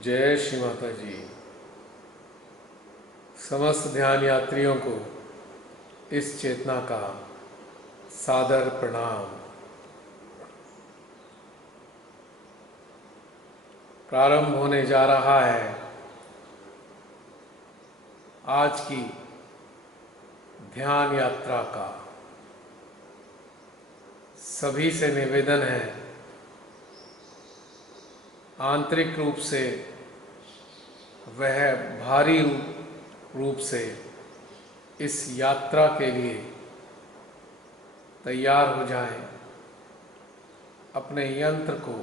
जय श्री माता जी। समस्त ध्यान यात्रियों को इस चेतना का सादर प्रणाम। प्रारंभ होने जा रहा है आज की ध्यान यात्रा का। सभी से निवेदन है, आंतरिक रूप से वह भारी रूप से इस यात्रा के लिए तैयार हो जाएं। अपने यंत्र को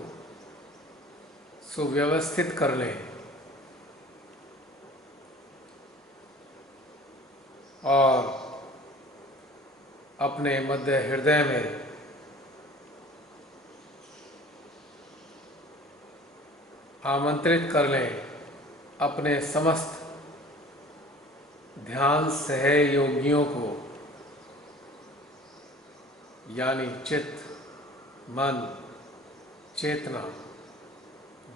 सुव्यवस्थित कर लें और अपने मध्य हृदय में आमंत्रित कर लें अपने समस्त ध्यान सहयोगियों को, यानी चित्त, मन, चेतना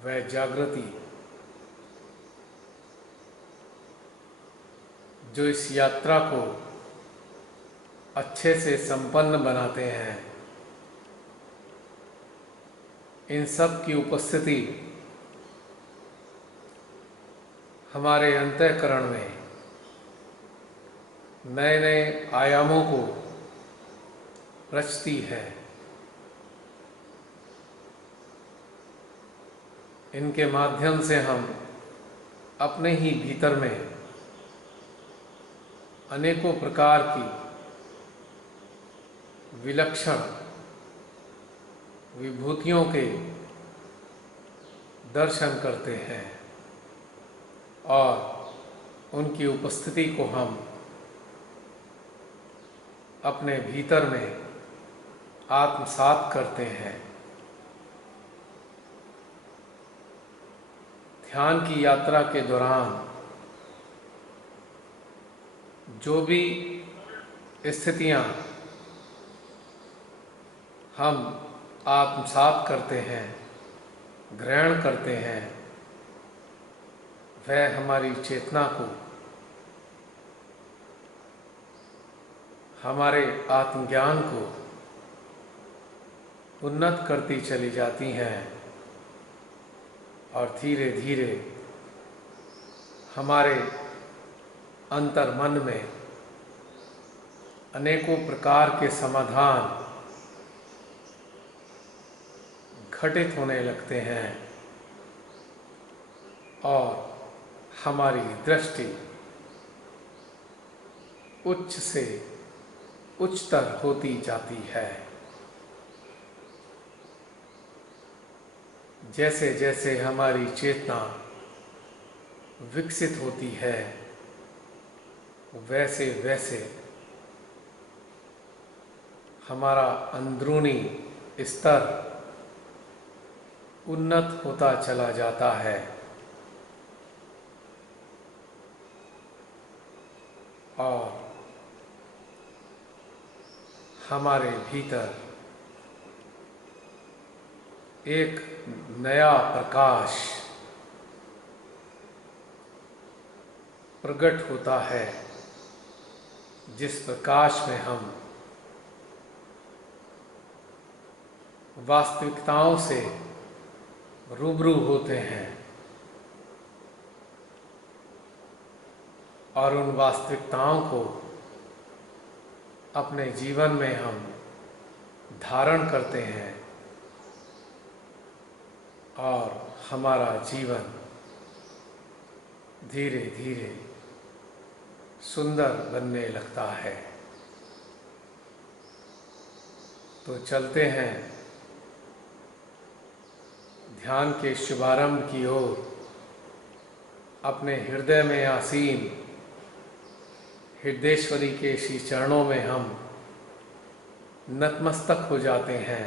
व जागृति। जो इस यात्रा को अच्छे से संपन्न बनाते हैं, इन सब की उपस्थिति हमारे अंतःकरण में नए नए आयामों को रचती है। इनके माध्यम से हम अपने ही भीतर में अनेकों प्रकार की विलक्षण विभूतियों के दर्शन करते हैं और उनकी उपस्थिति को हम अपने भीतर में आत्मसात करते हैं। ध्यान की यात्रा के दौरान जो भी स्थितियां हम आत्मसात करते हैं, ग्रहण करते हैं, वह हमारी चेतना को, हमारे आत्मज्ञान को उन्नत करती चली जाती हैं और धीरे धीरे हमारे अंतर्मन में अनेकों प्रकार के समाधान घटित होने लगते हैं और हमारी दृष्टि उच्च से उच्चतर होती जाती है। जैसे जैसे हमारी चेतना विकसित होती है, वैसे वैसे हमारा अंदरूनी स्तर उन्नत होता चला जाता है और हमारे भीतर एक नया प्रकाश प्रकट होता है, जिस प्रकाश में हम वास्तविकताओं से रूबरू होते हैं और उन वास्तविकताओं को अपने जीवन में हम धारण करते हैं और हमारा जीवन धीरे धीरे सुंदर बनने लगता है। तो चलते हैं ध्यान के शुभारंभ की ओर। अपने हृदय में आसीन हृदयेश्वरी के श्री चरणों में हम नतमस्तक हो जाते हैं,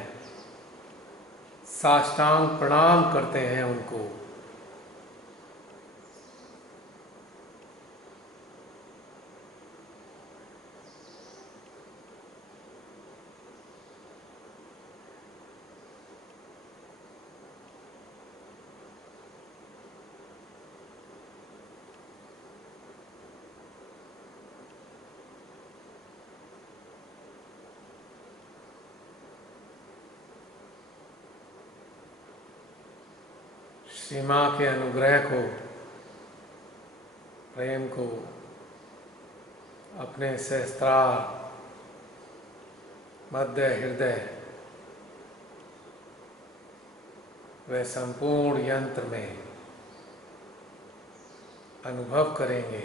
साष्टांग प्रणाम करते हैं उनको। श्री माँ के अनुग्रह को, प्रेम को अपने सहस्त्रार मध्य हृदय व संपूर्ण यंत्र में अनुभव करेंगे।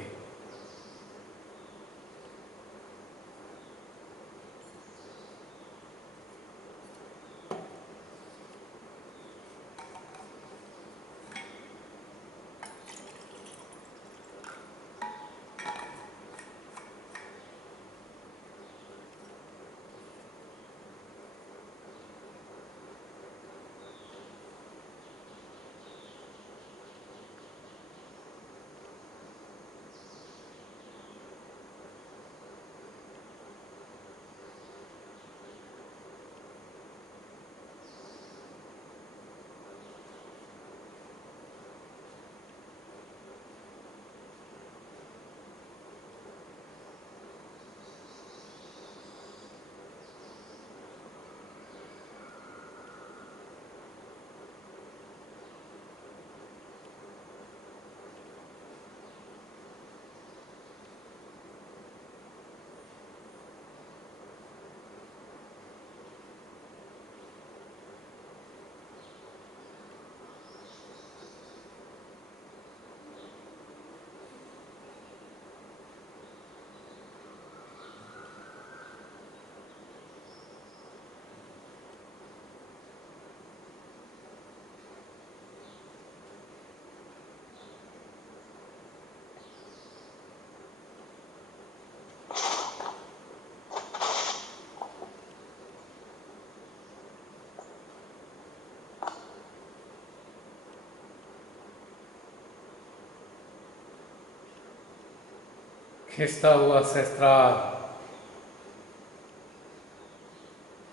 खिंचता हुआ सहस्त्रार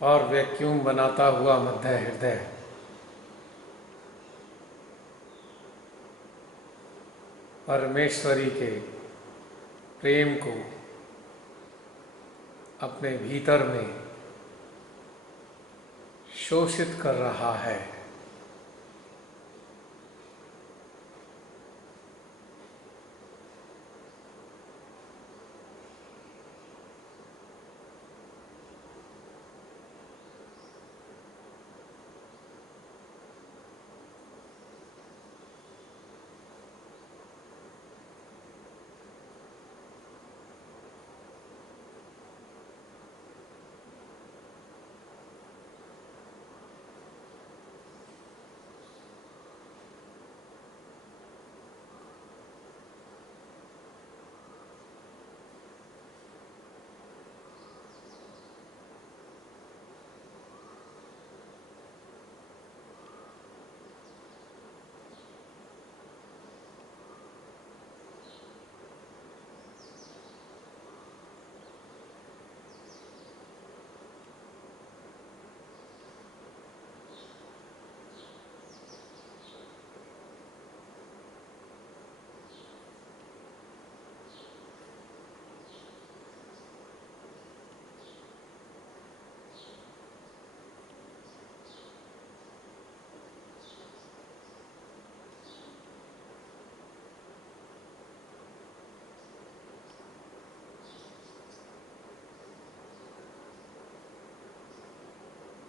और वैक्यूम बनाता हुआ मध्य हृदय, परमेश्वरी के प्रेम को अपने भीतर में शोषित कर रहा है।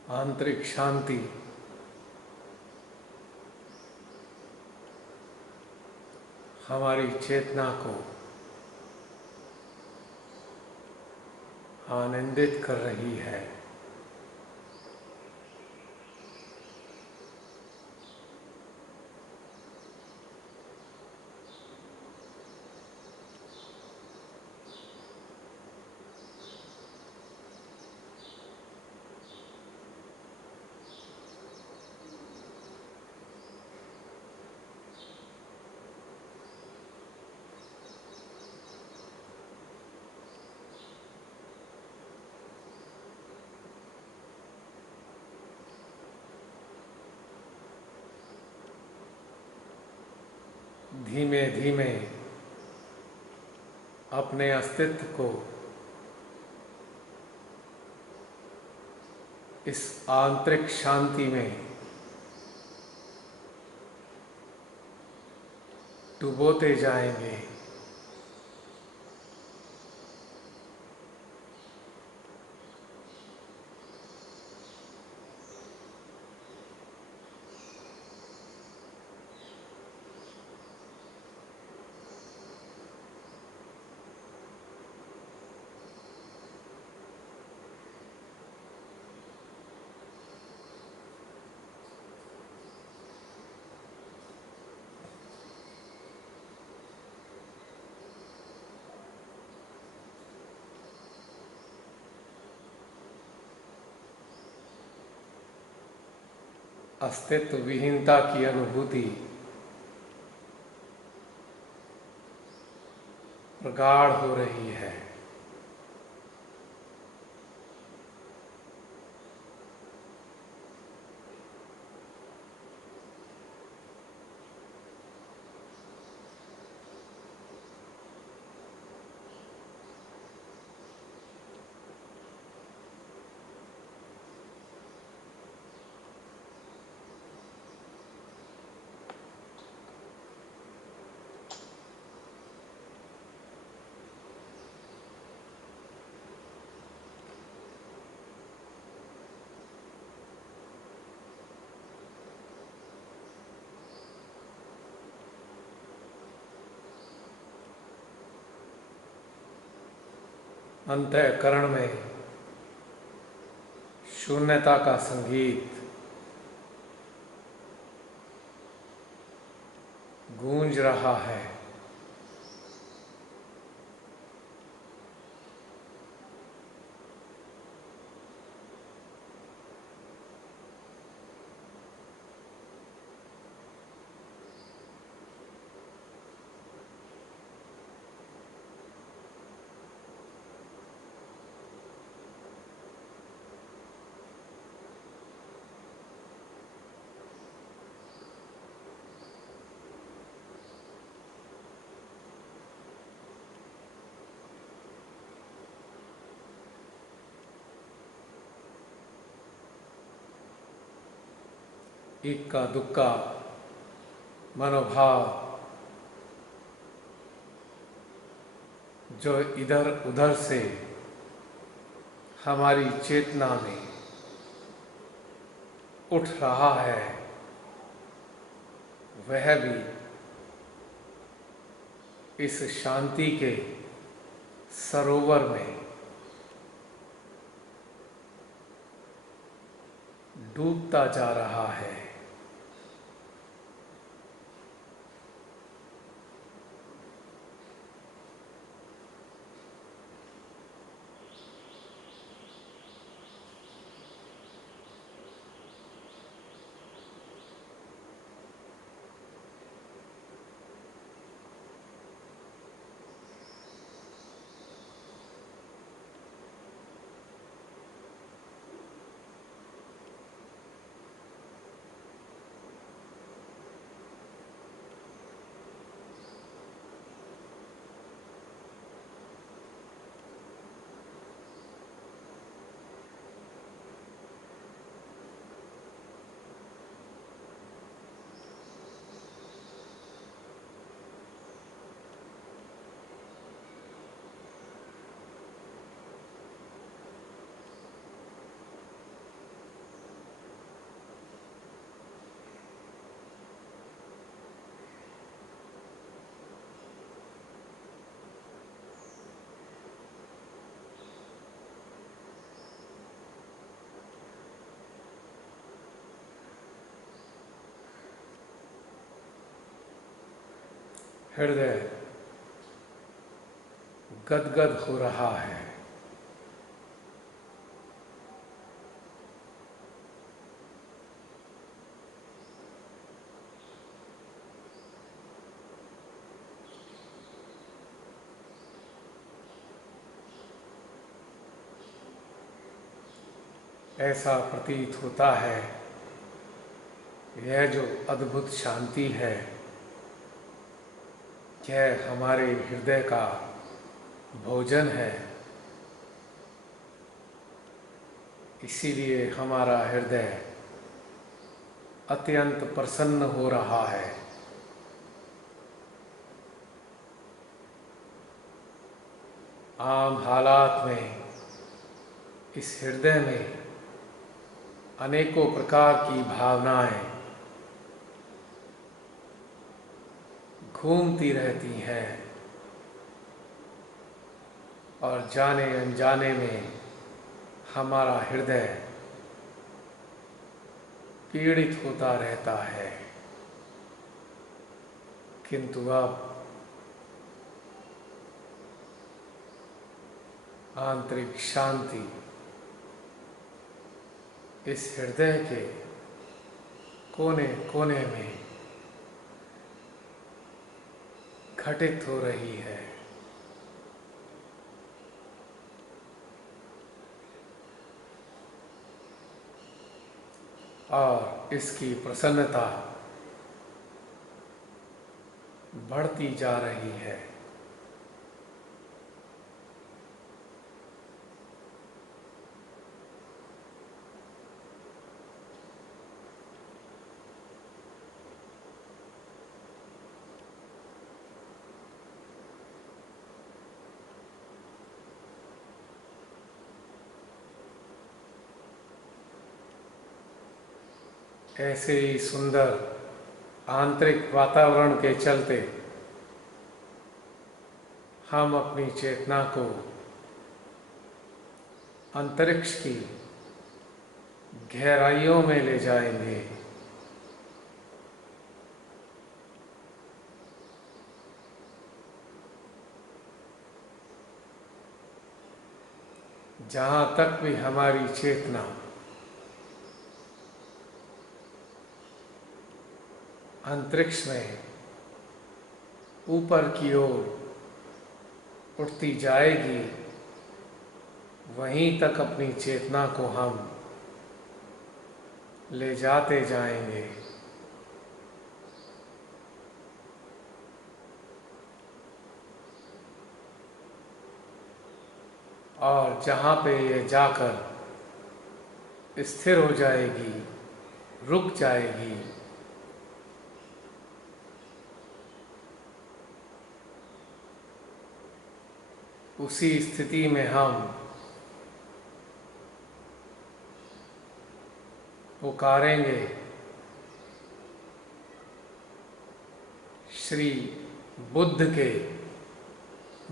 आंतरिक शांति हमारी चेतना को आनंदित कर रही है। धीमे धीमे अपने अस्तित्व को इस आंतरिक शांति में डुबोते जाएंगे। अस्तित्व विहीनता की अनुभूति प्रगाढ़ हो रही है। अंतःकरण में शून्यता का संगीत गूंज रहा है। इक्का दुक्का मनोभाव जो इधर उधर से हमारी चेतना में उठ रहा है, वह भी इस शांति के सरोवर में डूबता जा रहा है। हृदय गदगद हो रहा है। ऐसा प्रतीत होता है, यह जो अद्भुत शांति है, यह हमारे हृदय का भोजन है। इसीलिए हमारा हृदय अत्यंत प्रसन्न हो रहा है। आम हालात में इस हृदय में अनेकों प्रकार की भावनाएं घूमती रहती हैं और जाने अनजाने में हमारा हृदय पीड़ित होता रहता है। किंतु अब आंतरिक शांति इस हृदय के कोने कोने में घटित हो रही है। और इसकी प्रसन्नता बढ़ती जा रही है। ऐसे ही सुंदर आंतरिक वातावरण के चलते हम अपनी चेतना को अंतरिक्ष की गहराइयों में ले जाएंगे। जहाँ तक भी हमारी चेतना अंतरिक्ष में ऊपर की ओर उठती जाएगी, वहीं तक अपनी चेतना को हम ले जाते जाएंगे। और जहाँ पे ये जाकर स्थिर हो जाएगी, रुक जाएगी। उसी स्थिति में हम पुकारेंगे श्री बुद्ध के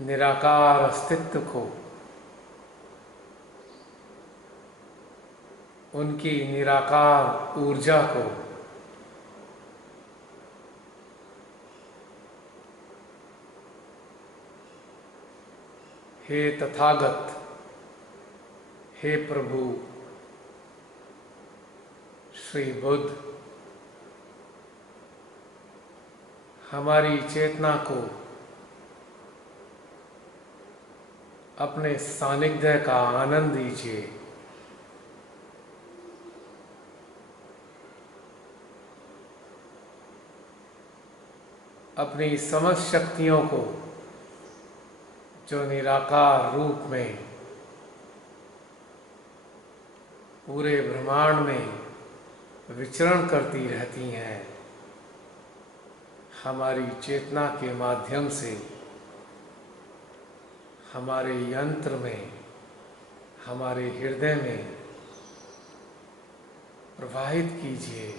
निराकार अस्तित्व को, उनकी निराकार ऊर्जा को, हे तथागत, हे प्रभु श्री बुद्ध, हमारी चेतना को अपने सानिध्य का आनंद दीजिए। अपनी समस्त शक्तियों को जो निराकार रूप में पूरे ब्रह्मांड में विचरण करती रहती हैं, हमारी चेतना के माध्यम से हमारे यंत्र में, हमारे हृदय में प्रवाहित कीजिए।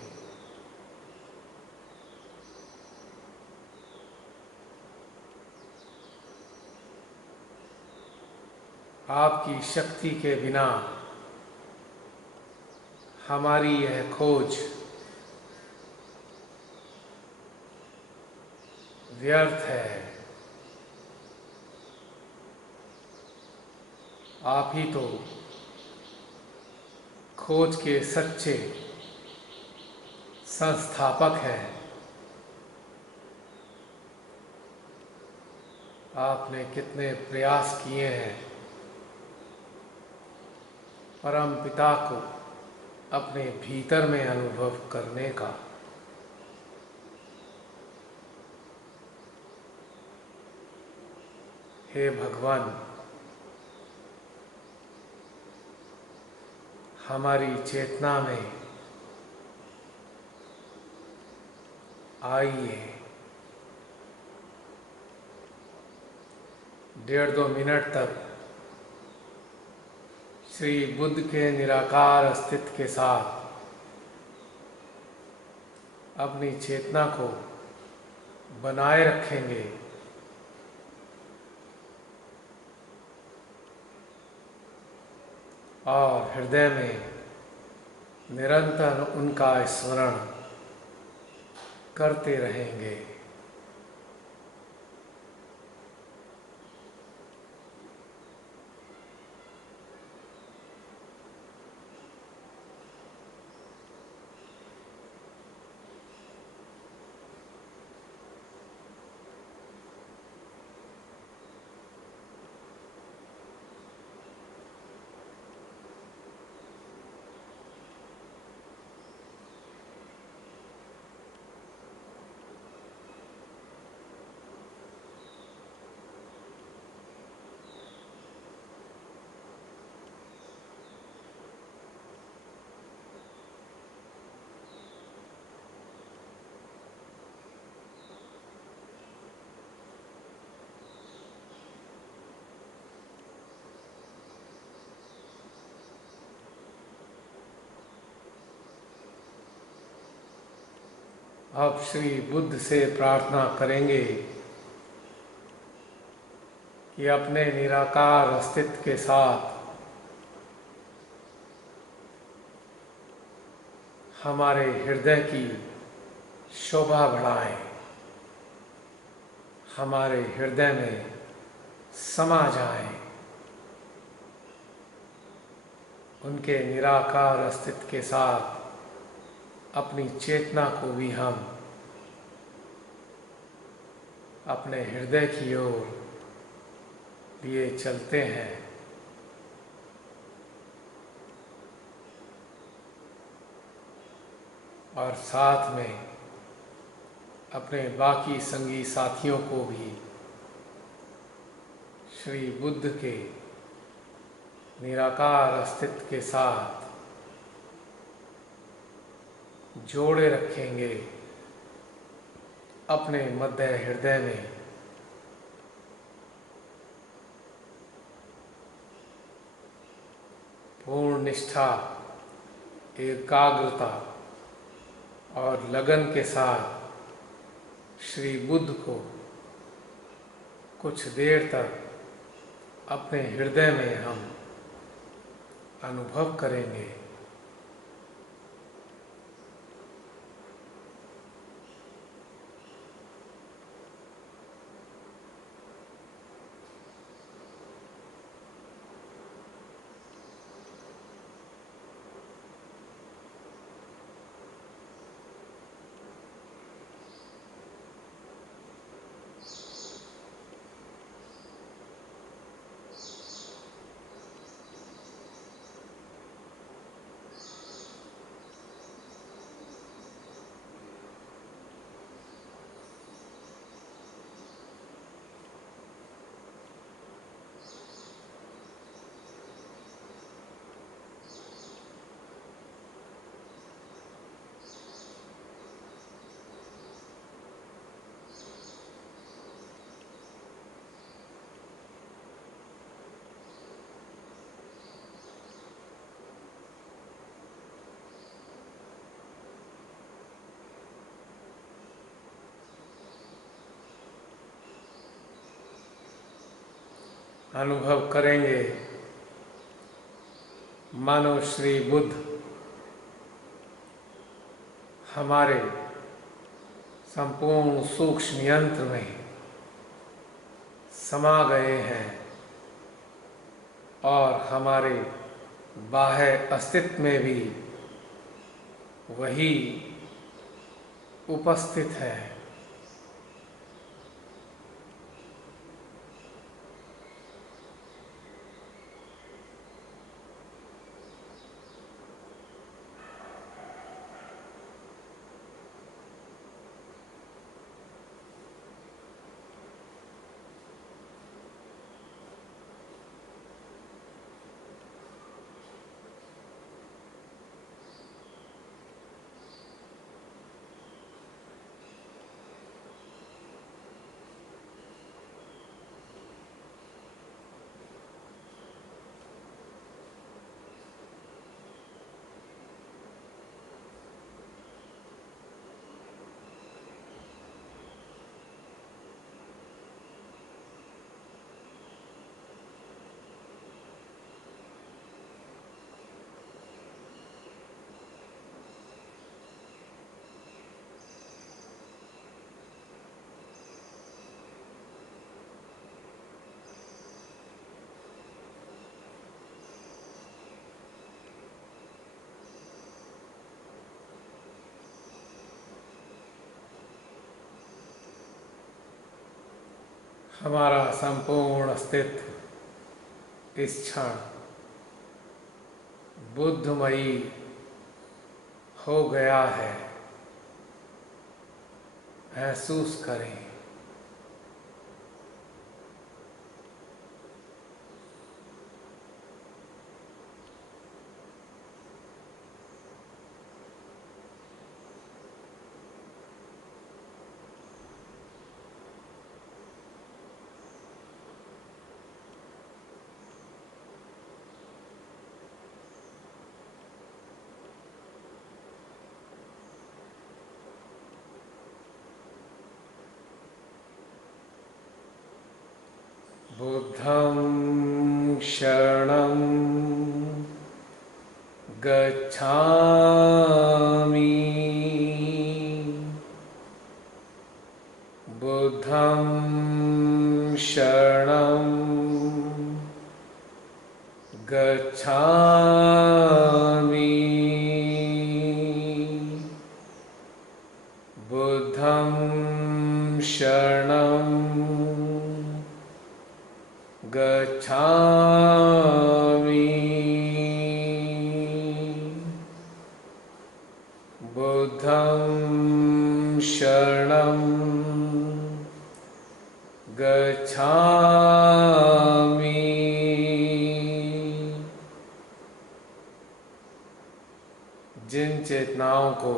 आपकी शक्ति के बिना हमारी यह खोज व्यर्थ है। आप ही तो खोज के सच्चे संस्थापक हैं। आपने कितने प्रयास किए हैं परम पिता को अपने भीतर में अनुभव करने का। हे भगवान, हमारी चेतना में आइए। 1.5-2 मिनट तक श्री बुद्ध के निराकार अस्तित्व के साथ अपनी चेतना को बनाए रखेंगे। और हृदय में निरंतर उनका स्मरण करते रहेंगे। अब श्री बुद्ध से प्रार्थना करेंगे कि अपने निराकार अस्तित्व के साथ हमारे हृदय की शोभा बढ़ाएं, हमारे हृदय में समा जाएं। उनके निराकार अस्तित्व के साथ अपनी चेतना को भी हम अपने हृदय की ओर लिए चलते हैं। और साथ में अपने बाकी संगी साथियों को भी श्री बुद्ध के निराकार अस्तित्व के साथ जोड़े रखेंगे अपने मध्य हृदय में। पूर्ण निष्ठा, एकाग्रता और लगन के साथ श्री बुद्ध को कुछ देर तक अपने हृदय में हम अनुभव करेंगे। अनुभव करेंगे मानो श्री बुद्ध हमारे संपूर्ण सूक्ष्म यंत्र में समा गए हैं और हमारे बाह्य अस्तित्व में भी वही उपस्थित है। हमारा संपूर्ण अस्तित्व इस क्षण बुद्धमयी हो गया है। महसूस करें। बुद्धं शरणं गच्छामि। बुद्धं शरणं गच्छामि। बुद्धं शरणं गच्छामि। बुद्धं शरणं गच्छामि। जिन चेतनाओं को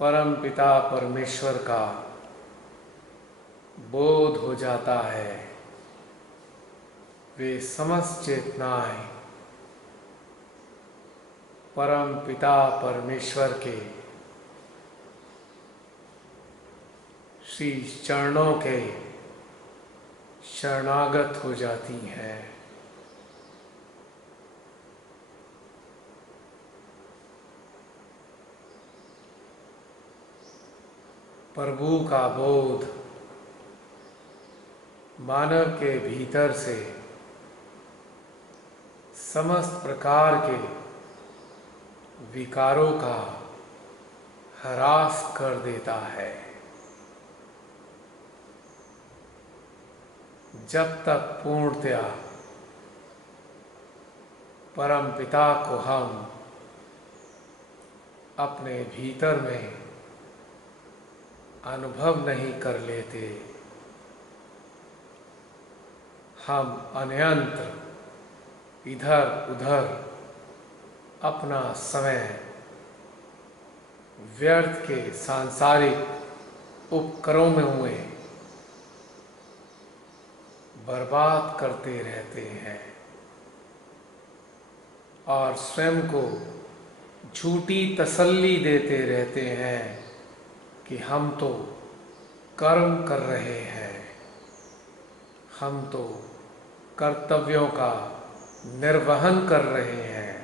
परम पिता परमेश्वर का बोध हो जाता है। वे समस्त चेतनाएं परम पिता परमेश्वर के श्री चरणों के शरणागत हो जाती हैं। प्रभु का बोध मानव के भीतर से समस्त प्रकार के विकारों का ह्रास कर देता है। जब तक पूर्णतया परम पिता को हम अपने भीतर में अनुभव नहीं कर लेते, हम अन्यंत्र इधर उधर अपना समय व्यर्थ के सांसारिक उपकरणों में बर्बाद करते रहते हैं और स्वयं को झूठी तसल्ली देते रहते हैं कि हम तो कर्म कर रहे हैं, हम तो कर्तव्यों का निर्वहन कर रहे हैं।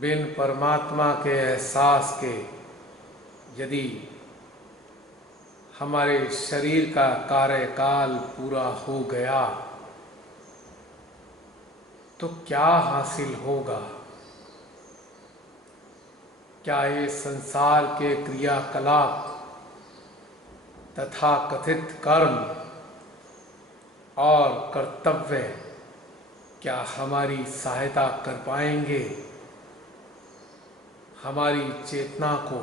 बिन परमात्मा के एहसास के यदि हमारे शरीर का कार्यकाल पूरा हो गया तो क्या हासिल होगा? क्या ये संसार के क्रियाकलाप तथा कथित कर्म और कर्तव्य क्या हमारी सहायता कर पाएंगे, हमारी चेतना को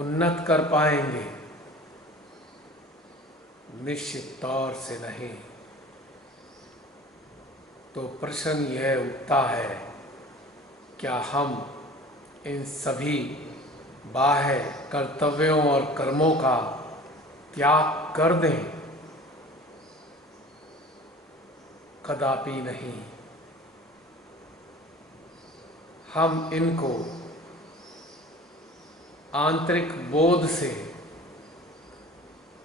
उन्नत कर पाएंगे? निश्चित तौर से नहीं। तो प्रश्न यह उठता है, क्या हम इन सभी बाह्य कर्तव्यों और कर्मों का त्याग कर दें? कदापि नहीं। हम इनको आंतरिक बोध से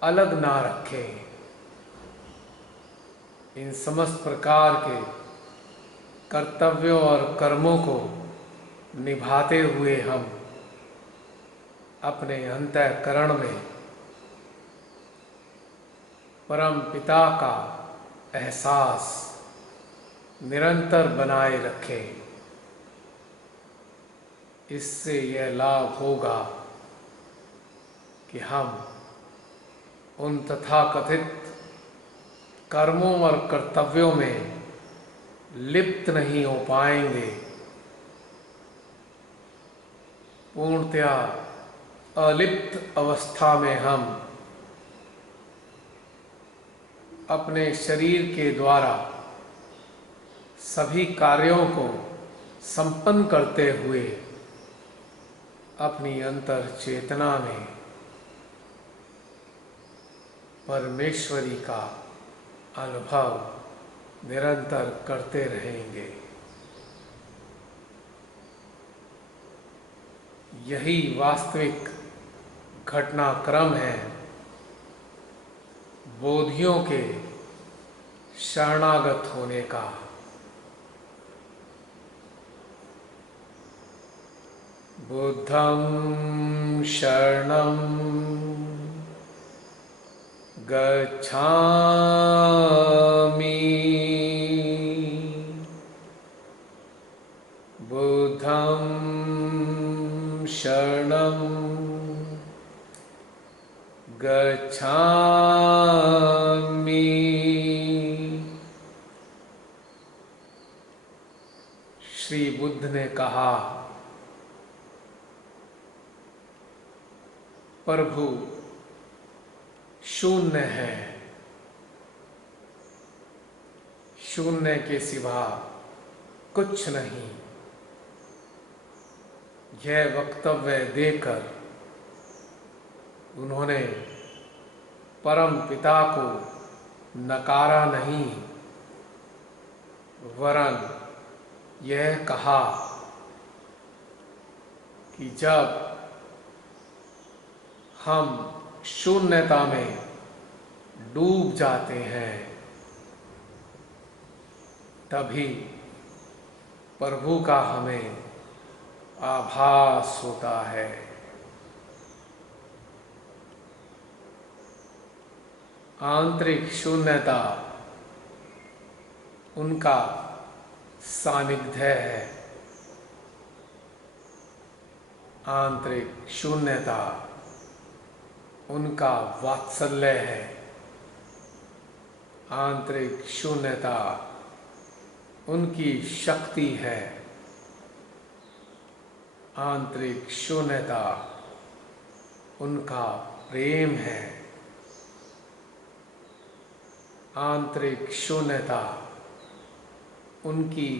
अलग ना रखें। इन समस्त प्रकार के कर्तव्यों और कर्मों को निभाते हुए हम अपने अंतःकरण में परम पिता का एहसास निरंतर बनाए रखें। इससे यह लाभ होगा कि हम उन तथाकथित कर्मों और कर्तव्यों में लिप्त नहीं हो पाएंगे। पूर्णतया अलिप्त अवस्था में हम अपने शरीर के द्वारा सभी कार्यों को संपन्न करते हुए अपनी अंतर चेतना में परमेश्वरी का अनुभव निरंतर करते रहेंगे। यही वास्तविक घटनाक्रम है बोधियों के शरणागत होने का। बुद्धं शरणं गच्छामि बुद्धं शरणं गच्छामि। श्री बुद्ध ने कहा, प्रभु शून्य है, शून्य के सिवा कुछ नहीं। यह वक्तव्य देकर उन्होंने परम पिता को नकारा नहीं, वरन यह कहा कि जब हम शून्यता में डूब जाते हैं तभी प्रभु का हमें आभास होता है। आंतरिक शून्यता उनका सानिध्य है। आंतरिक शून्यता उनका वात्सल्य है। आंतरिक शून्यता उनकी शक्ति है। आंतरिक शून्यता उनका प्रेम है। आंतरिक शून्यता उनकी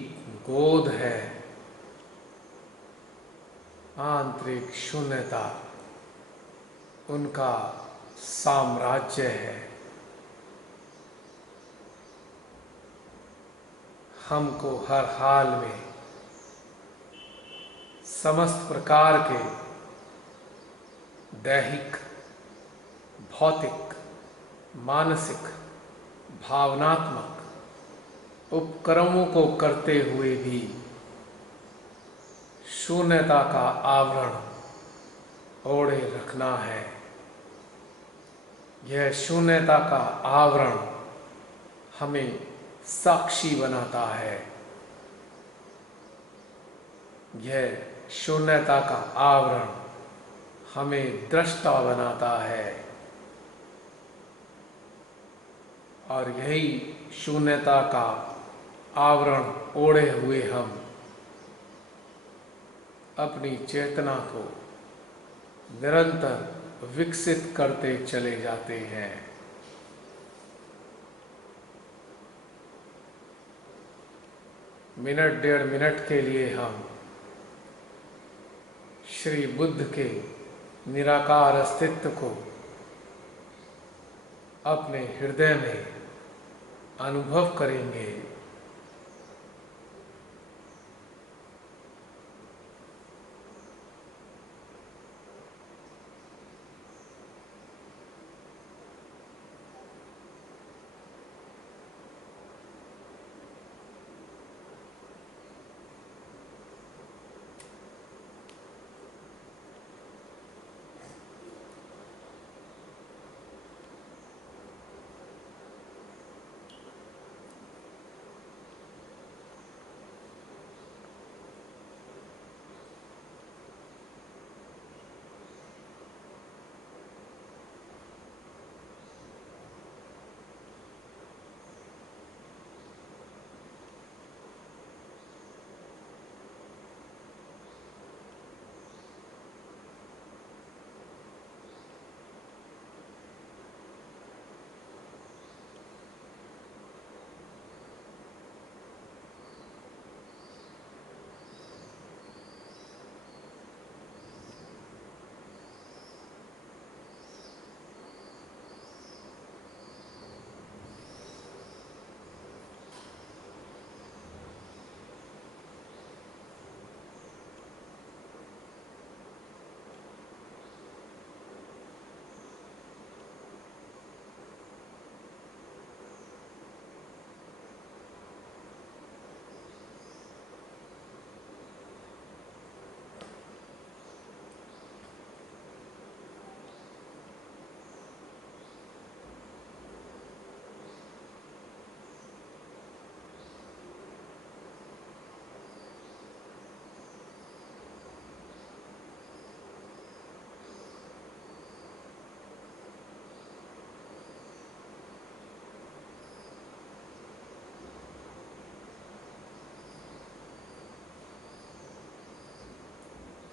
गोद है। आंतरिक शून्यता उनका साम्राज्य है। हमको हर हाल में समस्त प्रकार के दैहिक, भौतिक, मानसिक, भावनात्मक उपक्रमों को करते हुए भी शून्यता का आवरण ओढ़े रखना है। यह शून्यता का आवरण हमें साक्षी बनाता है। यह शून्यता का आवरण हमें दृष्टा बनाता है। और यही शून्यता का आवरण ओढ़े हुए हम अपनी चेतना को निरंतर विकसित करते चले जाते हैं। मिनट डेढ़ मिनट के लिए हम श्री बुद्ध के निराकार अस्तित्व को अपने हृदय में अनुभव करेंगे।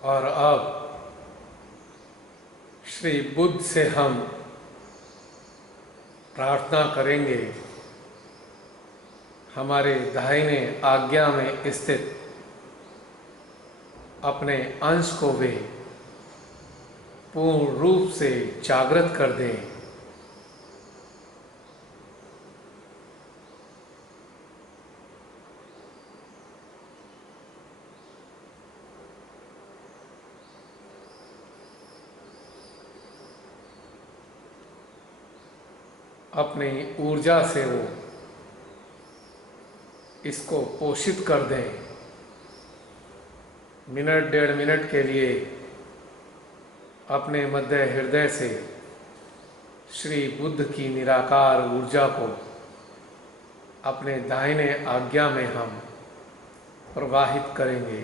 और अब श्री बुद्ध से हम प्रार्थना करेंगे, हमारे दाहिने आज्ञा में स्थित अपने अंश को वे पूर्ण रूप से जागृत कर दें। अपनी ऊर्जा से वो इसको पोषित कर दें। मिनट डेढ़ मिनट के लिए अपने मध्य हृदय से श्री बुद्ध की निराकार ऊर्जा को अपने दाहिने आज्ञा में हम प्रवाहित करेंगे।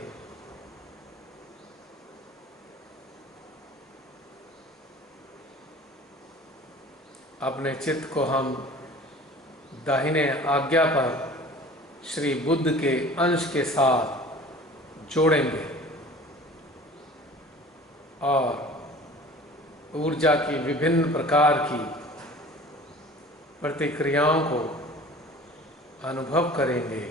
अपने चित्त को हम दाहिने आज्ञा पर श्री बुद्ध के अंश के साथ जोड़ेंगे और ऊर्जा की विभिन्न प्रकार की प्रतिक्रियाओं को अनुभव करेंगे।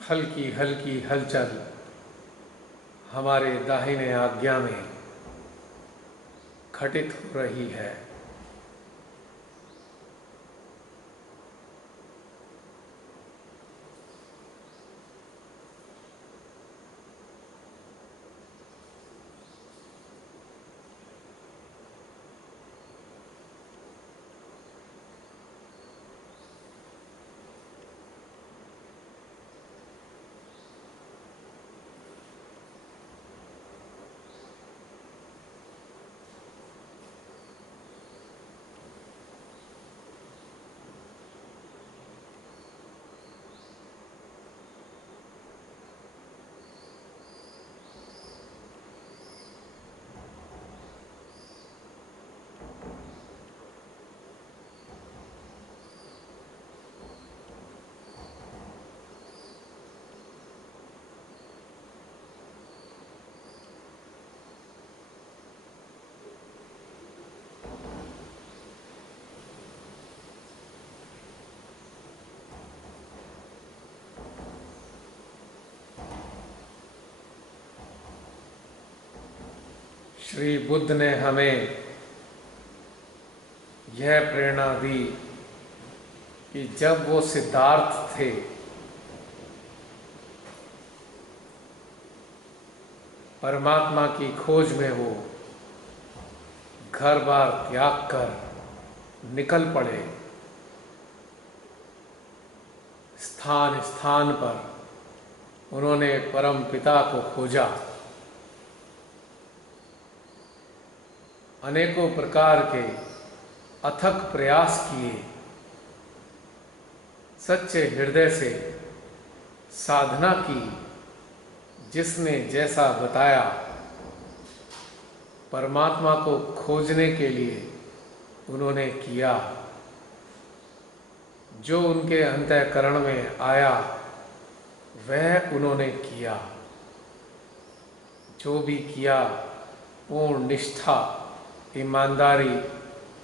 हल्की हल्की हलचल हमारे दाहिने आज्ञा में घटित हो रही है। श्री बुद्ध ने हमें यह प्रेरणा दी कि जब वो सिद्धार्थ थे परमात्मा की खोज में, वो घर बार त्याग कर निकल पड़े। स्थान स्थान पर उन्होंने परम पिता को खोजा, अनेकों प्रकार के अथक प्रयास किए, सच्चे हृदय से साधना की, जिसने जैसा बताया परमात्मा को खोजने के लिए उन्होंने किया। जो उनके अंतःकरण में आया वह उन्होंने किया। जो भी किया पूर्ण निष्ठा, ईमानदारी,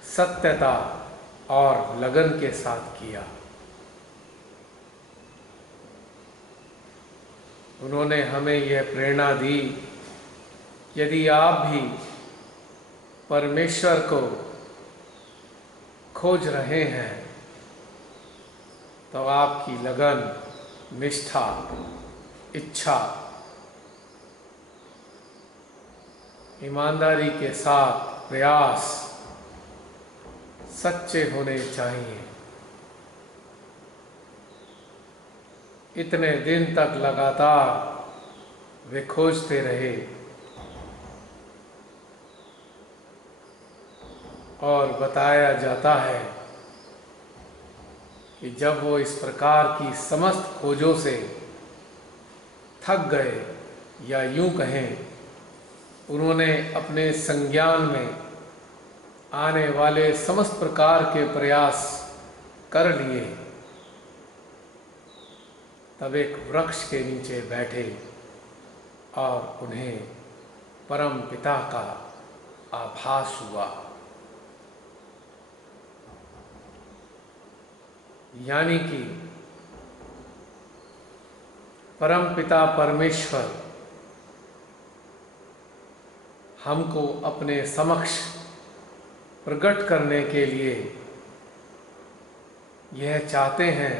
सत्यता और लगन के साथ किया। उन्होंने हमें यह प्रेरणा दी, यदि आप भी परमेश्वर को खोज रहे हैं तो आपकी लगन, निष्ठा, इच्छा, ईमानदारी के साथ प्रयास सच्चे होने चाहिए। इतने दिन तक लगातार वे खोजते रहे और बताया जाता है कि जब वो इस प्रकार की समस्त खोजों से थक गए, या यूं कहें उन्होंने अपने संज्ञान में आने वाले समस्त प्रकार के प्रयास कर लिए, तब एक वृक्ष के नीचे बैठे और उन्हें परम पिता का आभास हुआ। यानी कि परम पिता परमेश्वर हमको अपने समक्ष प्रकट करने के लिए यह चाहते हैं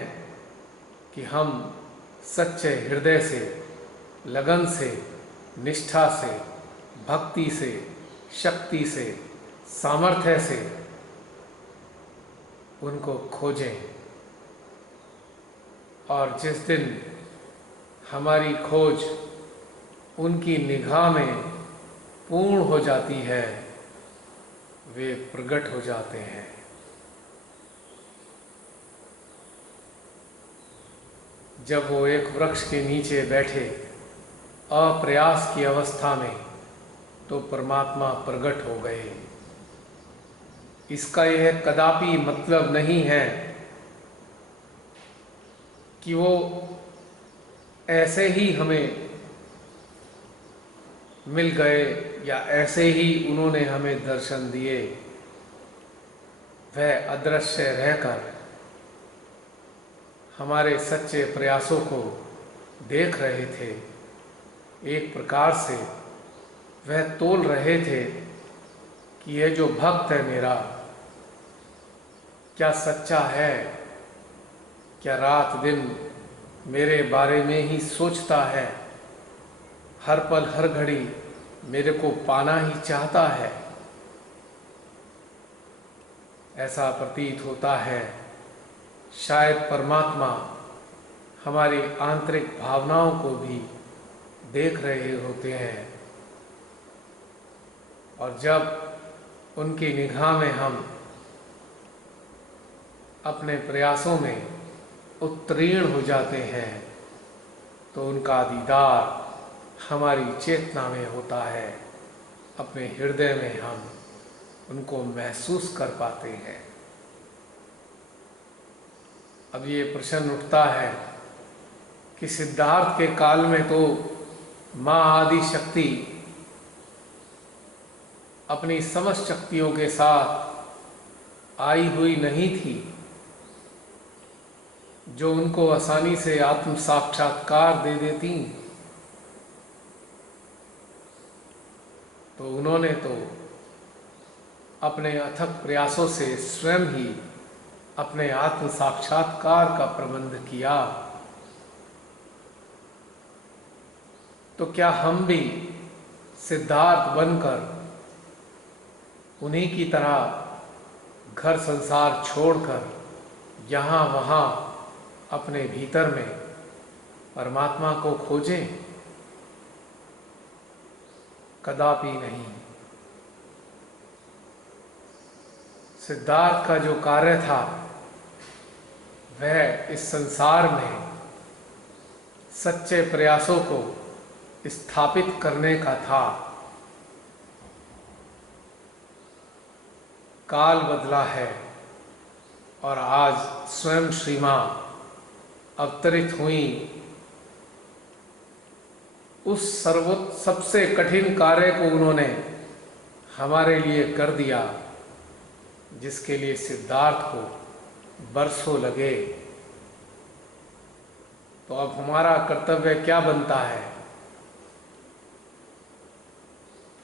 कि हम सच्चे हृदय से, लगन से, निष्ठा से, भक्ति से, शक्ति से, सामर्थ्य से उनको खोजें। और जिस दिन हमारी खोज उनकी निगाह में पूर्ण हो जाती है, वे प्रकट हो जाते हैं। जब वो एक वृक्ष के नीचे बैठे अप्रयास की अवस्था में, तो परमात्मा प्रकट हो गए। इसका यह कदापि मतलब नहीं है कि वो ऐसे ही हमें मिल गए या ऐसे ही उन्होंने हमें दर्शन दिए। वह अदृश्य रहकर हमारे सच्चे प्रयासों को देख रहे थे। एक प्रकार से वह तोल रहे थे कि यह जो भक्त है मेरा, क्या सच्चा है, क्या रात दिन मेरे बारे में ही सोचता है, हर पल हर घड़ी मेरे को पाना ही चाहता है। ऐसा प्रतीत होता है शायद परमात्मा हमारी आंतरिक भावनाओं को भी देख रहे होते हैं, और जब उनकी निगाह में हम अपने प्रयासों में उत्तीर्ण हो जाते हैं, तो उनका दीदार हमारी चेतना में होता है। अपने हृदय में हम उनको महसूस कर पाते हैं। अब ये प्रश्न उठता है कि सिद्धार्थ के काल में तो माँ आदि शक्ति अपनी समस्त शक्तियों के साथ आई हुई नहीं थी, जो उनको आसानी से आत्म साक्षात्कार दे देती। तो उन्होंने तो अपने अथक प्रयासों से स्वयं ही अपने आत्म साक्षात्कार का प्रबंध किया। तो क्या हम भी सिद्धार्थ बनकर उन्हीं की तरह घर संसार छोड़कर यहाँ वहाँ अपने भीतर में परमात्मा को खोजें? कदापि नहीं। सिद्धार्थ का जो कार्य था वह इस संसार में सच्चे प्रयासों को स्थापित करने का था। काल बदला है और आज स्वयं श्री मां अवतरित हुई। उस सबसे कठिन कार्य को उन्होंने हमारे लिए कर दिया, जिसके लिए सिद्धार्थ को बरसों लगे। तो अब हमारा कर्तव्य क्या बनता है?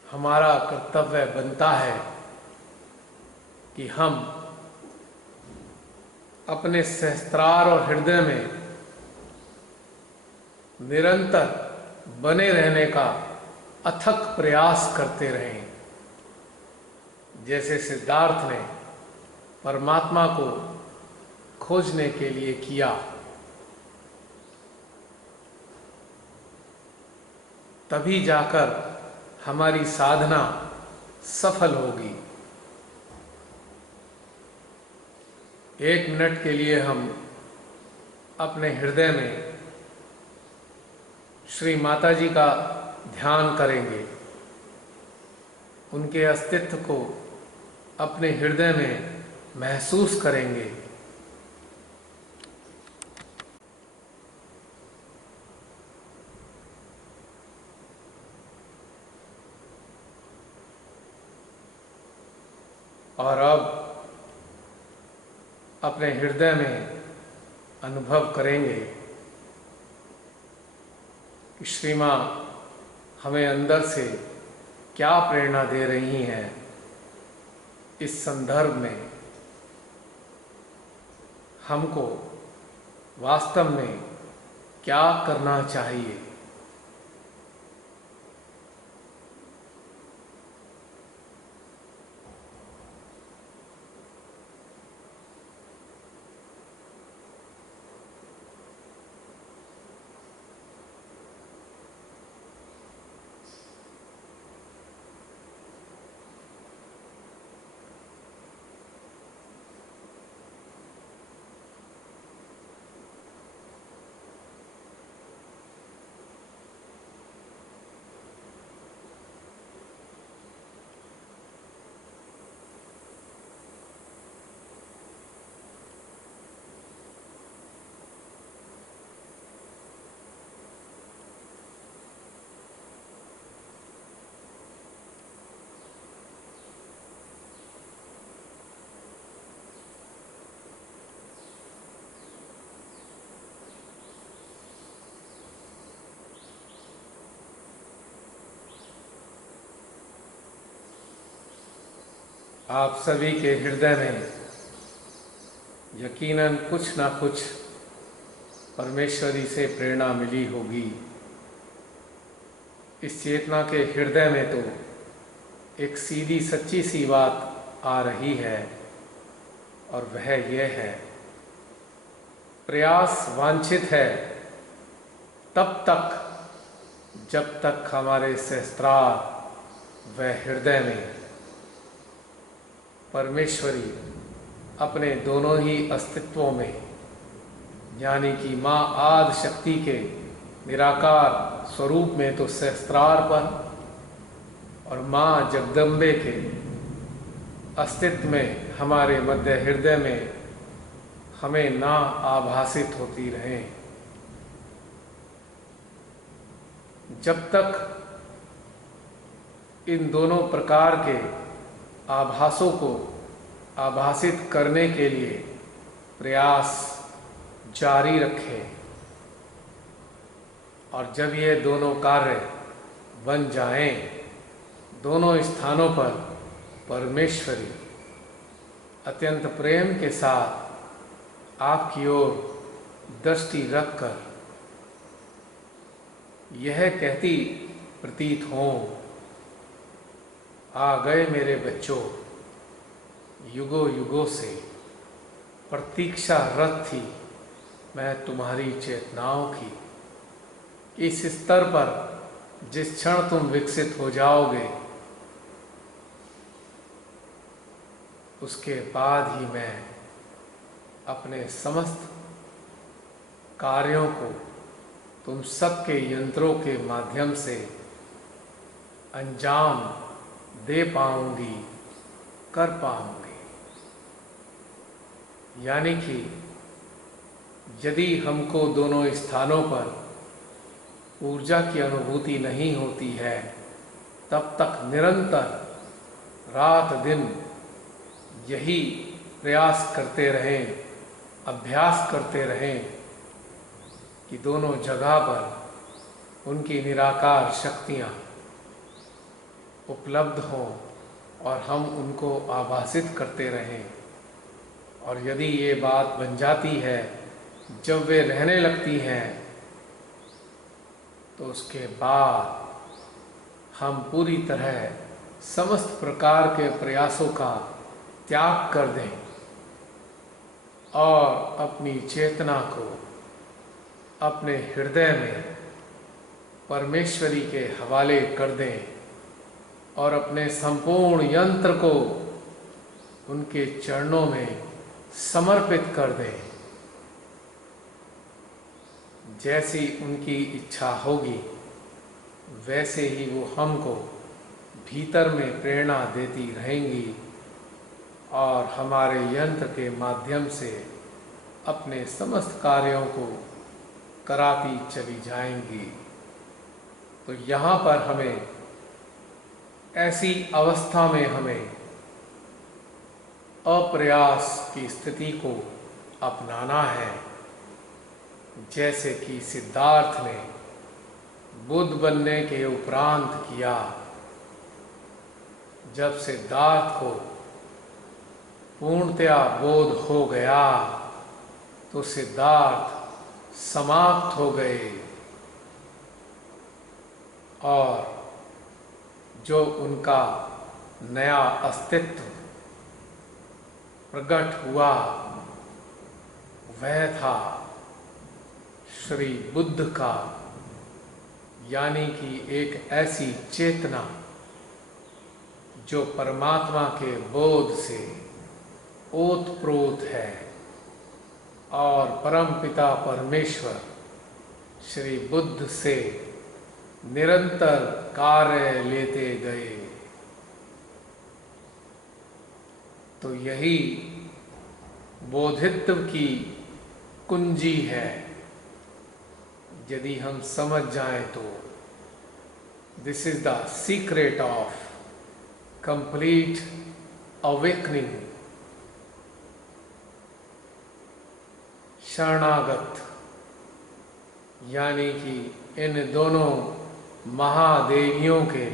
हमारा कर्तव्य बनता है कि हम अपने सहस्त्रार और हृदय में निरंतर बने रहने का अथक प्रयास करते रहें। जैसे सिद्धार्थ ने परमात्मा को खोजने के लिए किया, तभी जाकर हमारी साधना सफल होगी। 1 मिनट के लिए हम अपने हृदय में श्री माता जी का ध्यान करेंगे, उनके अस्तित्व को अपने हृदय में महसूस करेंगे। और अब अपने हृदय में अनुभव करेंगे कि श्री माँ हमें अंदर से क्या प्रेरणा दे रही हैं इस संदर्भ में हमको वास्तव में क्या करना चाहिए। आप सभी के हृदय में यकीनन कुछ ना कुछ परमेश्वरी से प्रेरणा मिली होगी। इस चेतना के हृदय में तो एक सीधी सच्ची सी बात आ रही है और वह यह है, प्रयास वांछित है तब तक जब तक हमारे सहस्त्रार व हृदय में परमेश्वरी अपने दोनों ही अस्तित्वों में, यानी कि माँ आदि शक्ति के निराकार स्वरूप में तो सहस्त्रार पर और माँ जगदम्बे के अस्तित्व में हमारे मध्य हृदय में हमें ना आभासित होती रहें। जब तक इन दोनों प्रकार के आभासों को आभासित करने के लिए प्रयास जारी रखें और जब ये दोनों कार्य बन जाएं, दोनों स्थानों पर परमेश्वरी अत्यंत प्रेम के साथ आपकी ओर दृष्टि रखकर यह कहती प्रतीत हों, आ गए मेरे बच्चों, युगों युगों से प्रतीक्षारत थी मैं तुम्हारी चेतनाओं की। इस स्तर पर जिस क्षण तुम विकसित हो जाओगे उसके बाद ही मैं अपने समस्त कार्यों को तुम सबके यंत्रों के माध्यम से अंजाम दे पाऊंगी, कर पाऊंगी। यानी कि यदि हमको दोनों स्थानों पर ऊर्जा की अनुभूति नहीं होती है, तब तक निरंतर रात दिन यही प्रयास करते रहें, अभ्यास करते रहें कि दोनों जगह पर उनकी निराकार शक्तियाँ उपलब्ध हों और हम उनको आभासित करते रहें। और यदि ये बात बन जाती है, जब वे रहने लगती हैं, तो उसके बाद हम पूरी तरह समस्त प्रकार के प्रयासों का त्याग कर दें और अपनी चेतना को अपने हृदय में परमेश्वरी के हवाले कर दें और अपने संपूर्ण यंत्र को उनके चरणों में समर्पित कर दें। जैसी उनकी इच्छा होगी वैसे ही वो हमको भीतर में प्रेरणा देती रहेंगी और हमारे यंत्र के माध्यम से अपने समस्त कार्यों को कराती चली जाएंगी। तो यहाँ पर हमें ऐसी अवस्था में हमें अप्रयास की स्थिति को अपनाना है, जैसे कि सिद्धार्थ ने बुद्ध बनने के उपरांत किया। जब सिद्धार्थ को पूर्णतया बोध हो गया तो सिद्धार्थ समाप्त हो गए और जो उनका नया अस्तित्व प्रकट हुआ वह था श्री बुद्ध का, यानी कि एक ऐसी चेतना जो परमात्मा के बोध से ओतप्रोत है और परमपिता परमेश्वर श्री बुद्ध से निरंतर कार्य लेते गए। तो यही बोधित्व की कुंजी है। यदि हम समझ जाएं तो this is the secret of complete awakening. शरणागत यानी कि इन दोनों महादेवियों के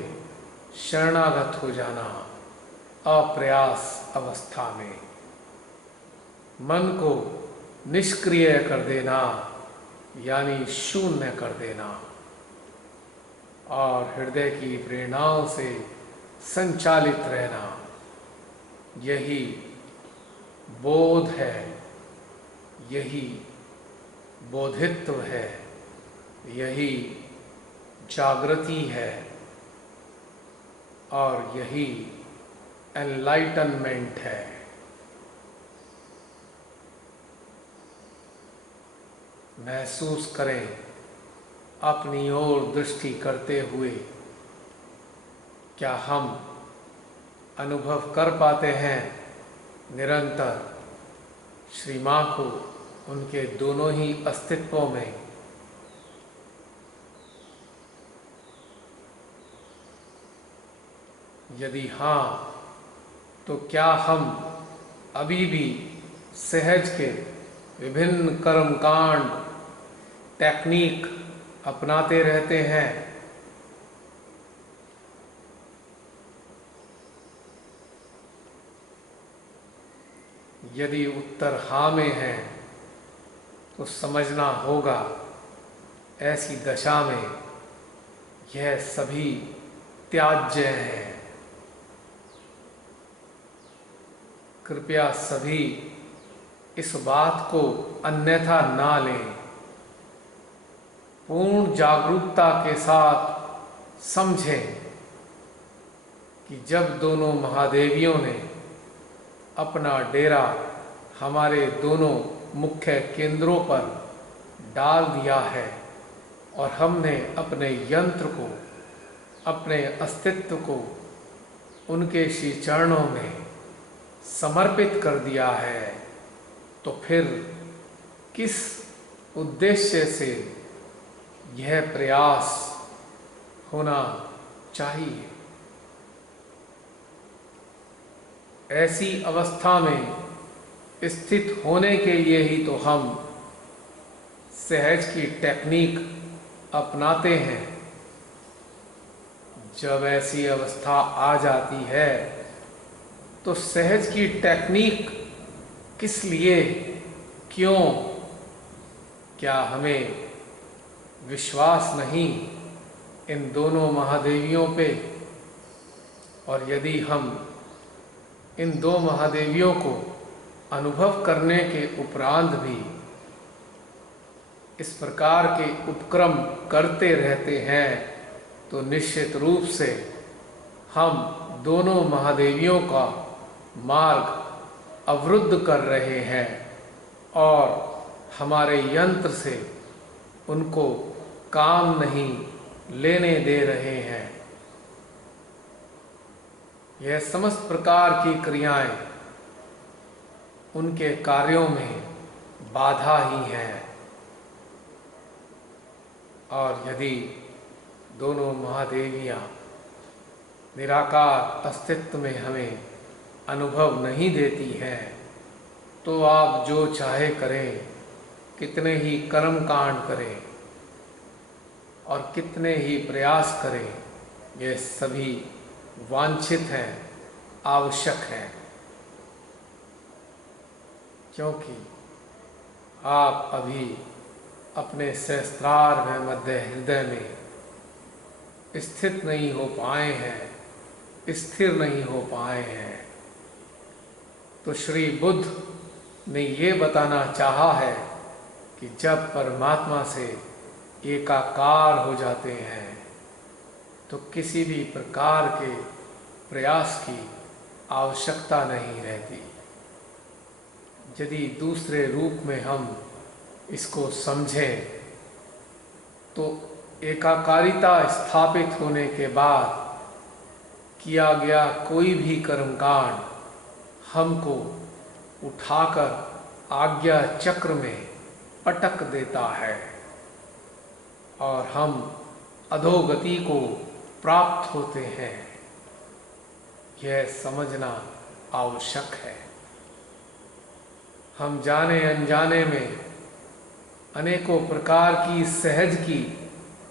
शरणागत हो जाना अप्रयास अवस्था में, मन को निष्क्रिय कर देना यानी शून्य कर देना और हृदय की प्रेरणाओं से संचालित रहना, यही बोध है, यही बोधित्व है, यही जागृति है और यही एनलाइटनमेंट है। महसूस करें अपनी ओर दृष्टि करते हुए, क्या हम अनुभव कर पाते हैं निरंतर श्री माँ को उनके दोनों ही अस्तित्वों में? यदि हाँ, तो क्या हम अभी भी सहज के विभिन्न कर्मकांड टेक्निक अपनाते रहते हैं? यदि उत्तर हाँ में है तो समझना होगा ऐसी दशा में यह सभी त्याज्य है। कृपया सभी इस बात को अन्यथा ना लें। पूर्ण जागरूकता के साथ समझें कि जब दोनों महादेवियों ने अपना डेरा हमारे दोनों मुख्य केंद्रों पर डाल दिया है और हमने अपने यंत्र को, अपने अस्तित्व को उनके श्री चरणों में समर्पित कर दिया है, तो फिर किस उद्देश्य से यह प्रयास होना चाहिए? ऐसी अवस्था में स्थित होने के लिए ही तो हम सहज की टेक्निक अपनाते हैं। जब ऐसी अवस्था आ जाती है तो सहज की टेक्निक किस लिए, क्यों? क्या हमें विश्वास नहीं इन दोनों महादेवियों पे? और यदि हम इन दो महादेवियों को अनुभव करने के उपरांत भी इस प्रकार के उपक्रम करते रहते हैं तो निश्चित रूप से हम दोनों महादेवियों का मार्ग अवरुद्ध कर रहे हैं और हमारे यंत्र से उनको काम नहीं लेने दे रहे हैं। यह समस्त प्रकार की क्रियाएं उनके कार्यों में बाधा ही हैं और यदि दोनों महादेवियां निराकार अस्तित्व में हमें अनुभव नहीं देती हैं तो आप जो चाहे करें, कितने ही कर्म कांड करें और कितने ही प्रयास करें, ये सभी वांछित हैं, आवश्यक हैं, क्योंकि आप अभी अपने सहस्त्रार में मध्य हृदय में स्थित नहीं हो पाए हैं, स्थिर नहीं हो पाए हैं। तो श्री बुद्ध ने ये बताना चाहा है कि जब परमात्मा से एकाकार हो जाते हैं तो किसी भी प्रकार के प्रयास की आवश्यकता नहीं रहती। यदि दूसरे रूप में हम इसको समझें तो एकाकारिता स्थापित होने के बाद किया गया कोई भी कर्मकांड हमको उठाकर आज्ञा चक्र में पटक देता है और हम अधोगति को प्राप्त होते हैं। यह समझना आवश्यक है। हम जाने अनजाने में अनेकों प्रकार की सहज की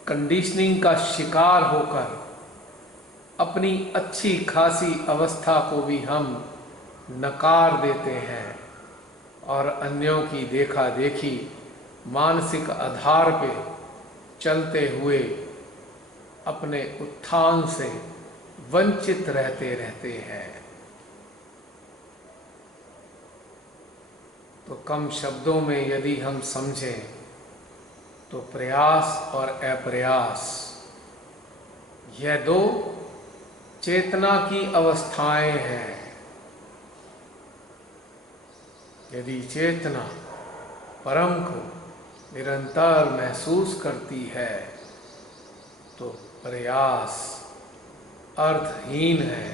कंडीशनिंग का शिकार होकर अपनी अच्छी खासी अवस्था को भी हम नकार देते हैं और अन्यों की देखा देखी मानसिक आधार पे चलते हुए अपने उत्थान से वंचित रहते हैं। तो कम शब्दों में यदि हम समझें तो प्रयास और अप्रयास यह दो चेतना की अवस्थाएं हैं। यदि चेतना परम को निरंतर महसूस करती है तो प्रयास अर्थहीन है।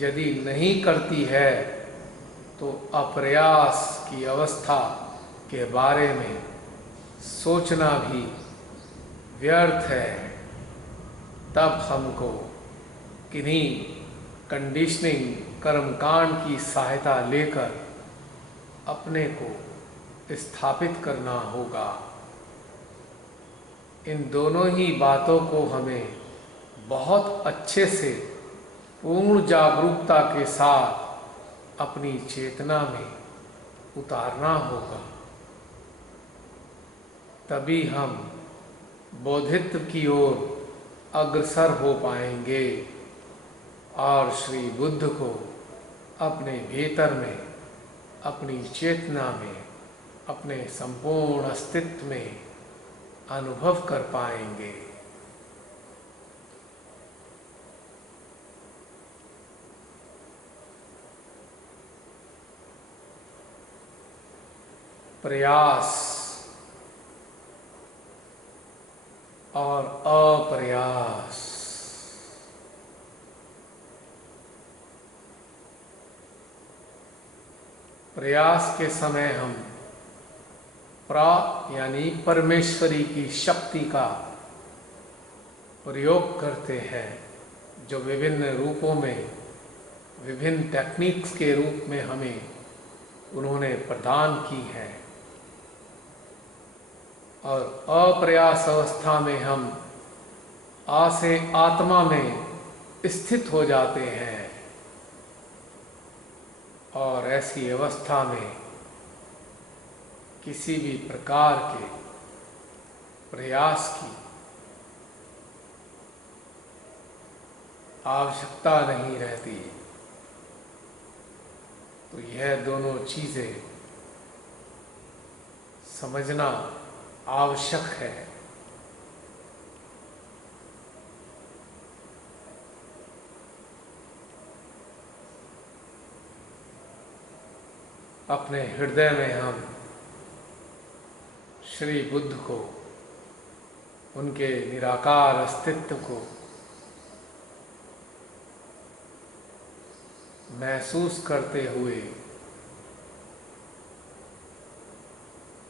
यदि नहीं करती है तो अप्रयास की अवस्था के बारे में सोचना भी व्यर्थ है। तब हमको किन्हीं कंडीशनिंग कर्मकांड की सहायता लेकर अपने को स्थापित करना होगा। इन दोनों ही बातों को हमें बहुत अच्छे से पूर्ण जागरूकता के साथ अपनी चेतना में उतारना होगा। तभी हम बोधित्व की ओर अग्रसर हो पाएंगे और श्री बुद्ध को अपने भीतर में, अपनी चेतना में, अपने संपूर्ण अस्तित्व में अनुभव कर पाएंगे। प्रयास और अप्रयास प्रयास के समय हम यानी परमेश्वरी की शक्ति का प्रयोग करते हैं, जो विभिन्न रूपों में, विभिन्न टेक्निक्स के रूप में हमें उन्होंने प्रदान की है। और अप्रयास अवस्था में हम से आत्मा में स्थित हो जाते हैं और ऐसी अवस्था में किसी भी प्रकार के प्रयास की आवश्यकता नहीं रहती। तो यह दोनों चीज़ें समझना आवश्यक है। अपने हृदय में हम श्री बुद्ध को, उनके निराकार अस्तित्व को महसूस करते हुए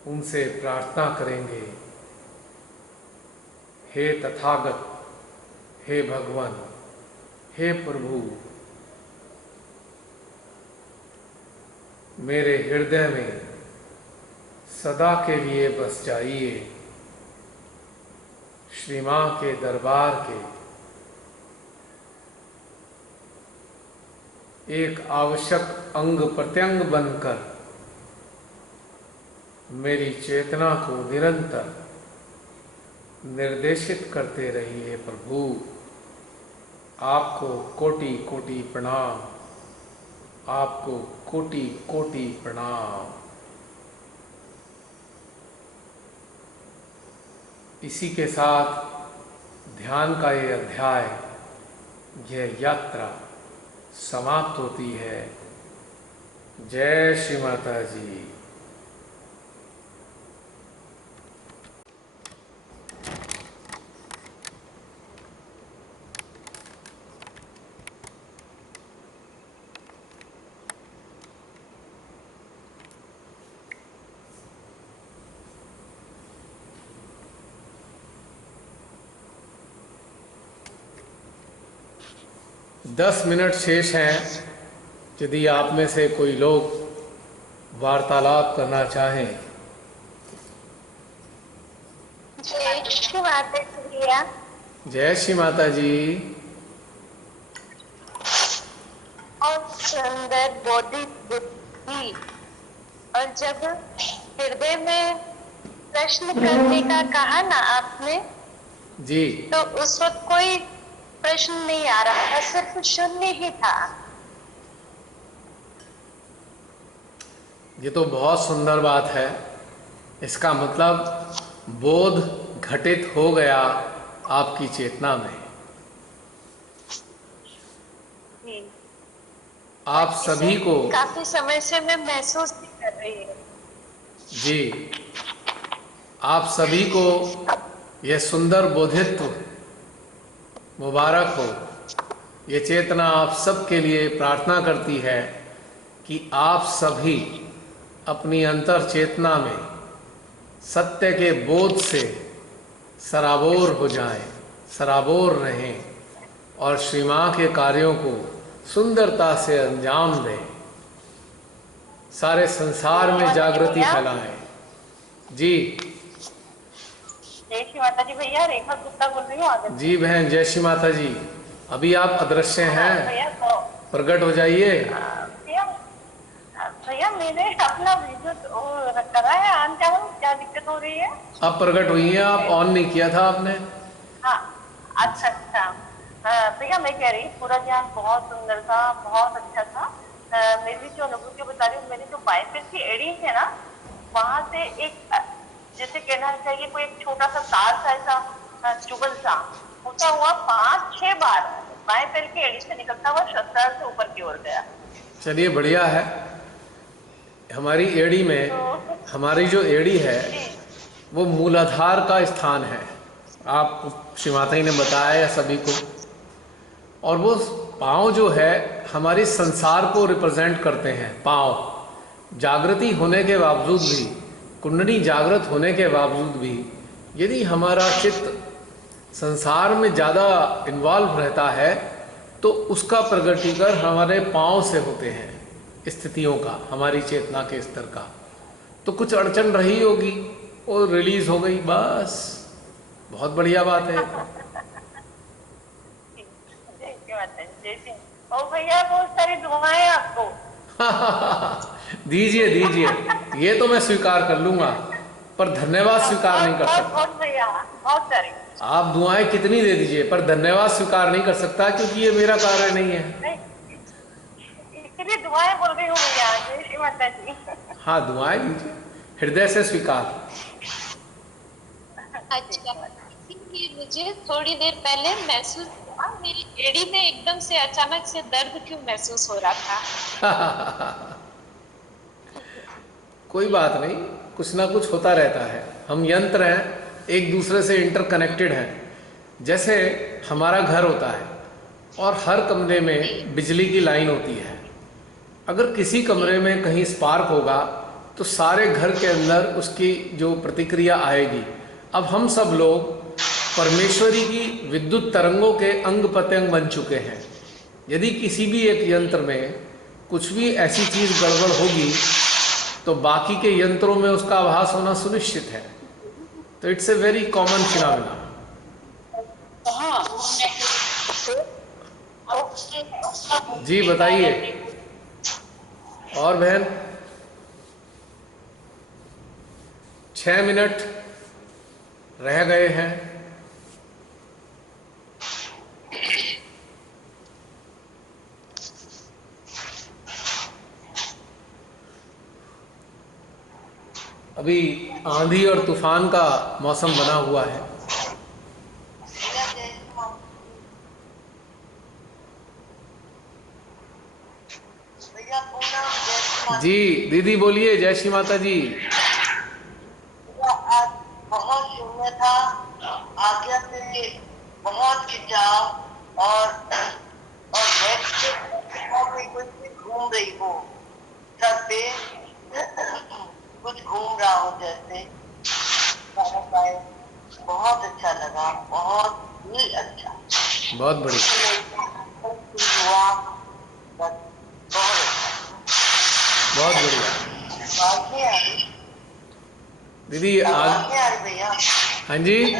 उनसे प्रार्थना करेंगे, हे तथागत, हे भगवान, हे प्रभु, मेरे हृदय में सदा के लिए बस जाइए। श्री मां के दरबार के एक आवश्यक अंग प्रत्यंग बनकर मेरी चेतना को निरंतर निर्देशित करते रहिए। प्रभु, आपको कोटि कोटि प्रणाम, आपको कोटि कोटि प्रणाम। इसी के साथ ध्यान का ये अध्याय, यह यात्रा समाप्त होती है। जय श्री माता जी। दस मिनट शेष हैं। यदि आप में से कोई लोग वार्तालाप करना चाहें। जय श्री माता जी। जय श्री माता जी। और सुंदर बोधित बुद्धि, और जब हृदय में प्रश्न करने का कहा ना आपने जी, तो उस वक्त कोई प्रश्न नहीं आ रहा था, सिर्फ शून्य ही था। ये तो बहुत सुंदर बात है। इसका मतलब बोध घटित हो गया आपकी चेतना में। जी। आप सभी को काफी समय से मैं महसूस नहीं कर रही हूँ। जी, आप सभी को यह सुंदर बोधित्व मुबारक हो। ये चेतना आप सबके लिए प्रार्थना करती है कि आप सभी अपनी अंतर चेतना में सत्य के बोध से सराबोर हो जाएं, सराबोर रहें और श्री मां के कार्यों को सुंदरता से अंजाम दें, सारे संसार में जागृति फैलाएं। जी, जय श्री माता जी। भैया रेखा गुप्ता बोल रही हूँ। जी बहन, जय श्री माता जी। अभी आप अदृश्य हैं, भैया प्रकट हो जाइए। भैया मैंने अपना वीडियो करा है ऑन, क्या दिक्कत हो रही है? अब प्रकट हुई हैं आप, ऑन नहीं किया था आपने। हाँ, अच्छा अच्छा। भैया मैं कह रही पूरा ध्यान बहुत सुंदर था, बहुत अच्छा था। मेरी जो अनुभूति बता रही हूँ, मेरी जो बाएं पैर की एड़ी है ना, वहां से एक, जैसे कहना चाहिए कोई एक छोटा सा तार सा ऐसा चुगल सा होता हुआ 5-6 बार बाएं पैर की एड़ी से निकलता हुआ शस्त्रार से ऊपर की ओर गया। चलिए बढ़िया है। हमारी एड़ी में, हमारी जो एड़ी है वो मूलाधार का स्थान है। आप श्री माता जी ने बताया सभी को। और वो पाँव जो है हमारी संसार को रिप्रेजेंट करते हैं। पाँव जागृति होने के बावजूद भी, कुंडली जागृत होने के बावजूद भी, यदि हमारा चित्त संसार में ज़्यादा इन्वॉल्व रहता है तो उसका प्रगटीकरण हमारे पाँव से होते हैं, स्थितियों का, हमारी चेतना के स्तर का। तो कुछ अड़चन रही होगी, वो रिलीज हो गई, बस बहुत बढ़िया बात है। ओ भैया बहुत सारी दुआएं आपको। दीजिए दीजिए, ये तो मैं स्वीकार कर लूंगा, पर धन्यवाद स्वीकार नहीं कर सकता। बहुत भैया, बहुत सारी। आप दुआएं कितनी दे दीजिए, पर धन्यवाद स्वीकार नहीं कर सकता, क्योंकि ये मेरा कार्य नहीं है। इसलिए दुआएं बोल रही हूँ भैया। जय श्री माता जी। हाँ, दुआएं दीजिए। हृदय से स्वीकार। अच्छा, इसीलिए मुझे थोड़ी देर पहले महसूस हुआ मेरी एड़ी में एकदम से अचानक से दर्द क्यों महसूस हो रहा था। कोई बात नहीं, कुछ ना कुछ होता रहता है। हम यंत्र हैं, एक दूसरे से इंटरकनेक्टेड हैं। जैसे हमारा घर होता है और हर कमरे में बिजली की लाइन होती है। अगर किसी कमरे में कहीं स्पार्क होगा तो सारे घर के अंदर उसकी जो प्रतिक्रिया आएगी। अब हम सब लोग परमेश्वरी की विद्युत तरंगों के अंग प्रत्यंग बन चुके हैं। यदि किसी भी एक यंत्र में कुछ भी ऐसी चीज़ गड़बड़ होगी तो बाकी के यंत्रों में उसका आभास होना सुनिश्चित है। तो it's a very common phenomena. जी बताइए। और बहन 6 मिनट रह गए हैं। अभी आंधी और तूफान का मौसम बना हुआ है। जी दीदी बोलिए। जय श्री माता जी। आज बहुत शून्य था, आज्ञा से बहुत खिंचाव और कोई घूम रही हो, छत पे कुछ घूम रहा हो जैसे। बहुत अच्छा लगा, बहुत ही अच्छा, बहुत बढ़िया, हुआ, बहुत बहुत बढ़िया। बात नहीं आ रही दीदी आवाज नहीं आ रही भैया? हाँ जी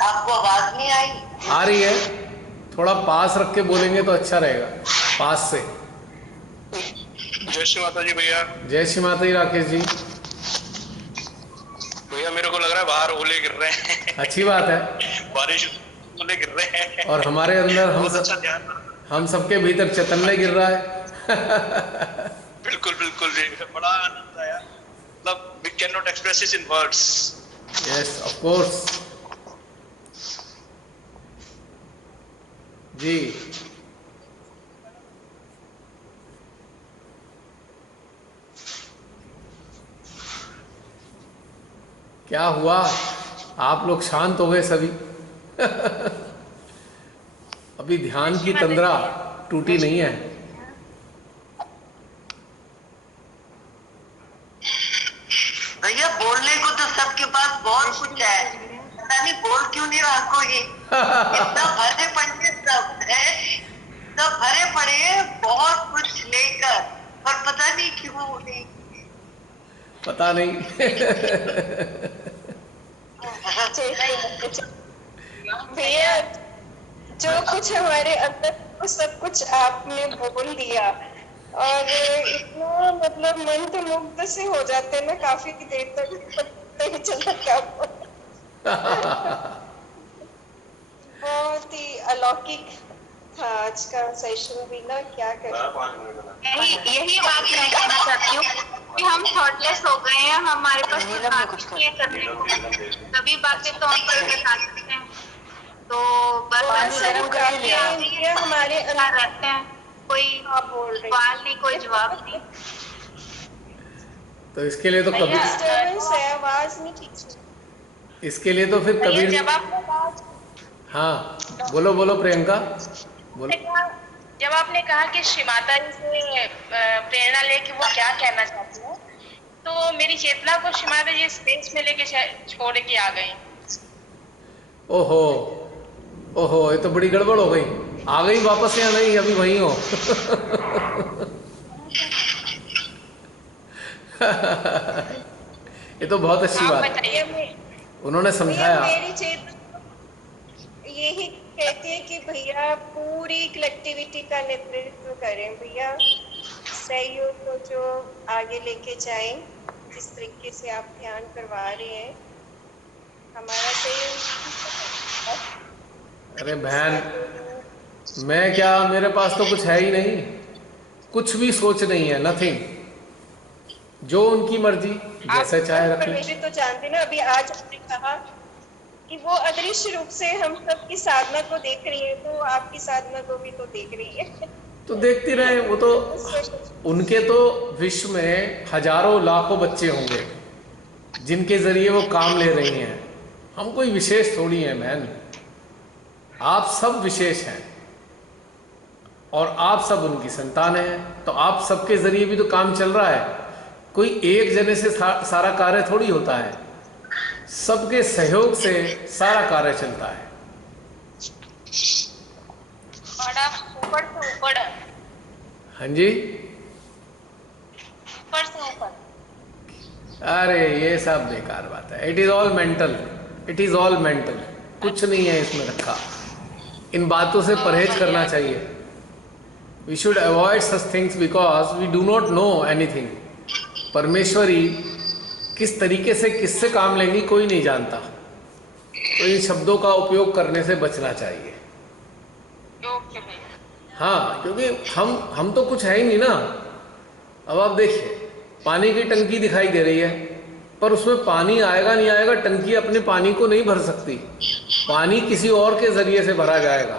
आपको आवाज नहीं आई? आ रही है। थोड़ा पास रख के बोलेंगे तो अच्छा रहेगा, पास से। जय श्री माता जी भैया। जय श्री माता जी राकेश जी। भैया मेरे को लग रहा है बाहर ओले गिर रहे हैं। अच्छी बात है। बारिश ओले गिर रहे हैं और हमारे अंदर हम सबके भीतर चैतन्य गिर रहा है। बिल्कुल बिल्कुल जी, बड़ा आनंद आया। मतलब we cannot express this in words. Yes, of course. जी क्या हुआ? आप लोग शांत हो गए सभी। अभी ध्यान की तंद्रा टूटी नहीं है। भैया बोलने को तो सबके पास बहुत कुछ है, पता नहीं बोल क्यों नहीं रहा कोई। इतना भरे पड़े सब है, सब भरे पड़े बहुत कुछ लेकर, पर पता नहीं क्यों नहीं। पता नहीं। भैया जो कुछ हमारे अंदर वो सब कुछ आपने बोल दिया और इतना मतलब मंत्रमुग्ध से हो जाते हैं ना, काफी देर तक पता नहीं चलता क्या। बहुत ही अलौकिक था आज का सेशन भी ना, क्या करें। यही बात मैं कहना चाहती हूँ कि हम थॉटलेस हो गए हैं, हमारे पास कुछ नहीं है करने को, सभी बातें तो हम पर बता सकते हैं। तो बस हमारे अंदर रहते हैं, कोई सवाल नहीं, कोई जवाब नहीं। तो इसके लिए तो कभी आवाज नहीं ठीक। इसके लिए तो फिर कबीर। जब आपने हाँ बोलो बोलो प्रियंका बोलो। जब आपने कहा कि श्री माता जी से प्रेरणा लेके वो क्या कहना चाहती है, तो मेरी चेतना को श्री माता जी स्पेस में लेके छोड़ के आ गई। ओहो ओहो, ये तो बड़ी गड़बड़ हो गई। आ गई वापस या नहीं, अभी वहीं हो? ये तो बहुत अच्छी बात है, उन्होंने समझाया। मेरी चेतना यही कहती है कि भैया पूरी कलेक्टिविटी का नेतृत्व करें, भैया सहयोग को जो आगे लेके जाएं, जिस तरीके से आप ध्यान करवा रहे हैं, हमारा सहयोग। अरे बहन, मैं क्या, मेरे पास तो कुछ है ही नहीं, कुछ भी सोच नहीं है, नथिंग। जो उनकी मर्जी, जैसा चाहे रख ले। परमेश्वरी तो जानते ना, अभी आज आपने कहा कि वो अदृश्य रूप से हम सबकी साधना को देख रही है, तो आपकी साधना को भी तो देख रही है। तो देखती रहे, वो तो उनके तो विश्व में हजारों लाखों बच्चे होंगे जिनके जरिए वो काम ले रही हैं। हम कोई विशेष थोड़ी हैं मैन, आप सब विशेष हैं और आप सब उनकी संतान हैं, तो आप सबके जरिए भी तो काम चल रहा है। कोई एक जने से सारा कार्य थोड़ी होता है, सबके सहयोग से सारा कार्य चलता है। बड़ा ऊपर से ऊपर है। हाँ जी, ऊपर से ऊपर। अरे ये सब बेकार बात है। It is all mental, it is all mental, कुछ नहीं है इसमें रखा। इन बातों से परहेज करना चाहिए। We should avoid such things because we do not know anything. Parmeshwari किस तरीके से किससे काम लेंगी कोई नहीं जानता, तो इन शब्दों का उपयोग करने से बचना चाहिए। ओके भैया। हाँ, क्योंकि हम तो कुछ है ही नहीं ना। अब आप देखिए, पानी की टंकी दिखाई दे रही है, पर उसमें पानी आएगा नहीं आएगा, टंकी अपने पानी को नहीं भर सकती। पानी किसी और के जरिए से भरा जाएगा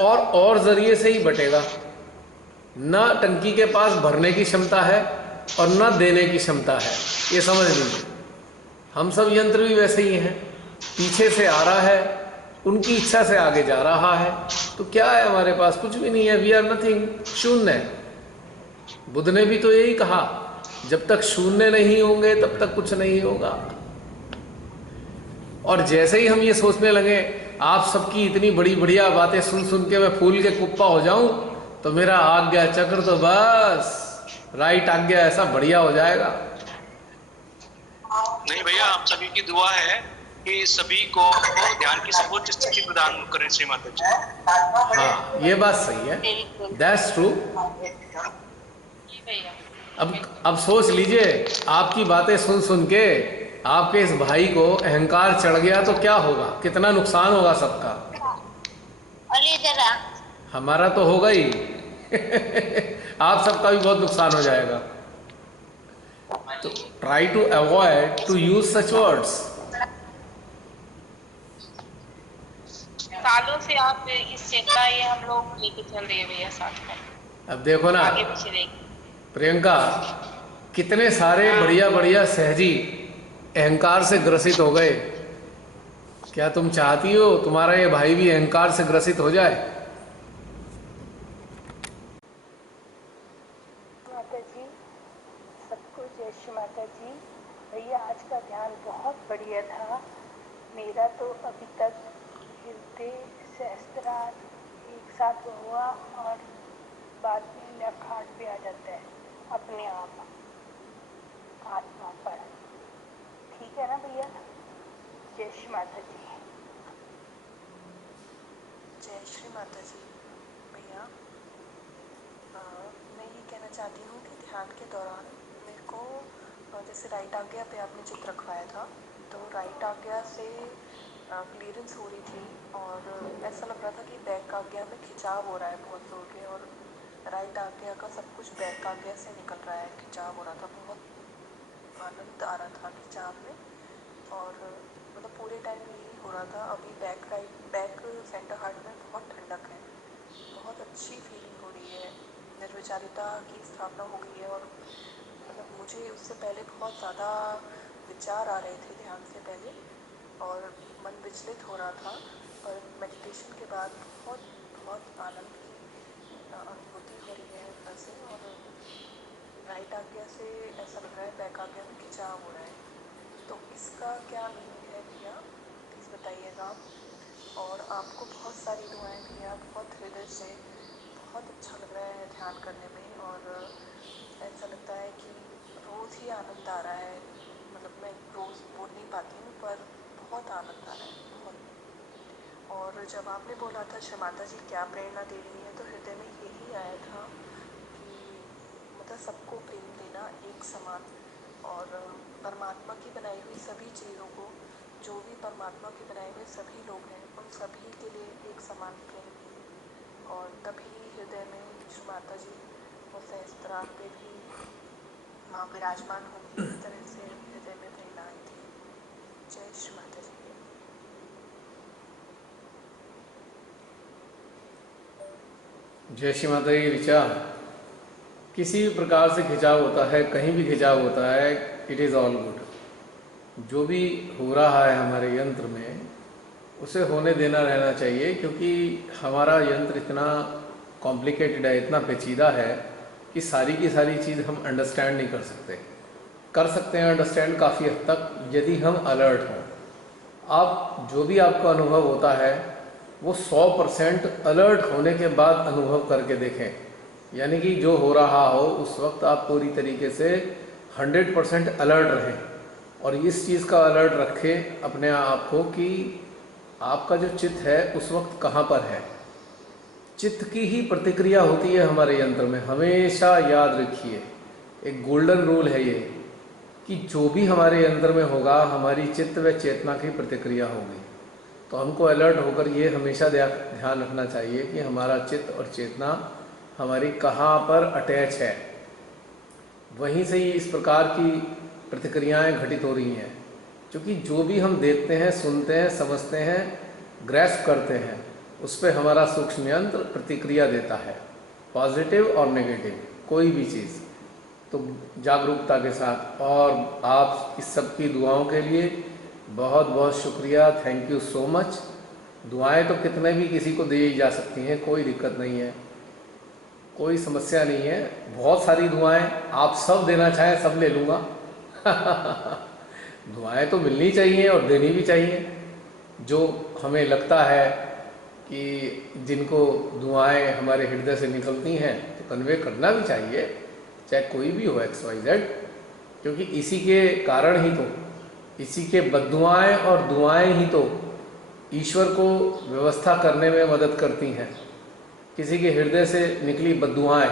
और जरिए से ही बटेगा। ना टंकी के पास भरने की क्षमता है और ना देने की क्षमता है, ये समझ लीजिए। हम सब यंत्र भी वैसे ही हैं, पीछे से आ रहा है, उनकी इच्छा से आगे जा रहा है। तो क्या है हमारे पास? कुछ भी नहीं है। वी आर नथिंग, शून्य। बुद्ध ने भी तो यही कहा, जब तक शून्य नहीं होंगे तब तक कुछ नहीं होगा। और जैसे ही हम ये सोचने लगे आप सबकी इतनी बड़ी बढ़िया बातें सुन सुन के मैं फूल के कुप्पा हो जाऊं, तो मेरा आज्ञा चक्र तो बस राइट आज्ञा ऐसा बढ़िया हो जाएगा। नहीं भैया, आप सभी की दुआ है कि सभी को ध्यान की सर्वोच्च स्थिति प्रदान करें श्री माता जी। हाँ, ये बात सही है, दैट्स ट्रू। जी भैया। अब सोच लीजिए, आपकी बातें सुन सुन के आपके इस भाई को अहंकार चढ़ गया तो क्या होगा, कितना नुकसान होगा सबका। अली जरा। हमारा तो होगा ही आप सबका भी बहुत नुकसान हो जाएगा। तो try to avoid to use such words. सालों से आप इस चिंता ये हम लोग लेके चल रहे हैं भैया साथ में। अब देखो ना आगे पीछे देख प्रियंका, कितने सारे बढ़िया बढ़िया सहजी अहंकार से ग्रसित हो गए। क्या तुम चाहती हो तुम्हारा ये भाई भी अहंकार से ग्रसित हो जाए? माता जी, सबको जय श्री माता जी। भैया आज का ध्यान बहुत बढ़िया था। मेरा तो अभी तक हृदय सहस्त्रार्थ एक साथ हुआ और बाद में अखाड़ पे आ जाता है अपने आप आत्मा पर। ठीक है ना भैया? जय श्री माता जी। जय श्री माता जी। भैया मैं ये कहना चाहती हूँ कि ध्यान के दौरान मेरे को जैसे राइट आज्ञा पे आपने चित्र रखवाया था, तो राइट आज्ञा से क्लियरेंस हो रही थी और ऐसा लग रहा था कि बैक आज्ञा में खिंचाव हो रहा है बहुत जोर के, और राइट आज्ञा का सब कुछ बैक आज्ञा से निकल रहा है, खिंचाव हो रहा था, बहुत आनंद आ रहा था खिंचाव में। और मतलब पूरे टाइम यही हो रहा था। अभी बैक सेंटर हार्ट में बहुत ठंडक है, बहुत अच्छी फीलिंग हो रही है, निर्विचारिता की स्थापना हो गई है। और मतलब मुझे उससे पहले बहुत ज़्यादा विचार आ रहे थे ध्यान से पहले और मन विचलित हो रहा था, पर मेडिटेशन के बाद बहुत बहुत आनंद की अनुभूति हो रही है अंदर से। और राइट आज्ञा से ऐसा लग रहा है बैक आज्ञा में खिंचाव हो रहा है। तो इसका क्या मीनिंग है भैया, प्लीज़ बताइएगा। और आपको बहुत सारी दुआएं भैया, बहुत हृदय से, बहुत अच्छा लग रहा है ध्यान करने में। और ऐसा लगता है कि रोज़ ही आनंद आ रहा है। मतलब मैं रोज़ बोल नहीं पाती हूँ, पर बहुत आनंद आ रहा है, बहुत। और जब आपने बोला था श्री माता जी क्या प्रेरणा दे रही है, तो हृदय में यही आया था कि मतलब सबको प्रेम देना एक समान, और परमात्मा की बनाई हुई सभी चीज़ों को, जो भी परमात्मा के बनाए हुए सभी लोग हैं, उन सभी के लिए एक समान प्रेम दीजिए। और तभी हृदय में श्री माता जी और सहस्त्रार्थ पे भी माँ विराजमान होंगी, इस तरह से हृदय में प्रेरणा आई थी। जय श्री माता जी। जय श्री माता जी। ऋचा, किसी भी प्रकार से खिंचाव होता है, कहीं भी खिंचाव होता है, इट इज़ ऑल गुड। जो भी हो रहा है हमारे यंत्र में, उसे होने देना रहना चाहिए, क्योंकि हमारा यंत्र इतना कॉम्प्लिकेटेड है, इतना पेचीदा है कि सारी की सारी चीज़ हम अंडरस्टैंड नहीं कर सकते। कर सकते हैं अंडरस्टैंड काफ़ी हद तक, यदि हम अलर्ट हों। आप जो भी आपका अनुभव होता है वो 100% अलर्ट होने के बाद अनुभव करके देखें। यानी कि जो हो रहा हो उस वक्त आप पूरी तरीके से 100% अलर्ट रहें, और इस चीज़ का अलर्ट रखें अपने आप को कि आपका जो चित्त है उस वक्त कहाँ पर है। चित्त की ही प्रतिक्रिया होती है हमारे यंत्र में, हमेशा याद रखिए। एक गोल्डन रूल है ये कि जो भी हमारे यंत्र में होगा, हमारी चित्त व चेतना की प्रतिक्रिया होगी। तो हमको अलर्ट होकर ये हमेशा ध्यान रखना चाहिए कि हमारा चित्त और चेतना हमारी कहाँ पर अटैच है। वहीं से ही इस प्रकार की प्रतिक्रियाएं घटित हो रही हैं, क्योंकि जो भी हम देखते हैं, सुनते हैं, समझते हैं, ग्रैस्प करते हैं, उस पर हमारा सूक्ष्म यंत्र प्रतिक्रिया देता है, पॉजिटिव और नेगेटिव, कोई भी चीज़। तो जागरूकता के साथ, और आप इस सब की दुआओं के लिए बहुत बहुत शुक्रिया, थैंक यू सो मच। दुआएं तो कितने भी किसी को दी जा सकती हैं, कोई दिक्कत नहीं है, कोई समस्या नहीं है। बहुत सारी दुआएं आप सब देना चाहें सब ले लूँगा। दुआएं तो मिलनी चाहिए और देनी भी चाहिए। जो हमें लगता है कि जिनको दुआएं हमारे हृदय से निकलती हैं तो कन्वे करना भी चाहिए, चाहे कोई भी हो, XYZ, क्योंकि इसी के कारण ही तो, इसी के बद्दुआएं और दुआएं ही तो ईश्वर को व्यवस्था करने में मदद करती हैं। किसी के हृदय से निकली बद्दुआएं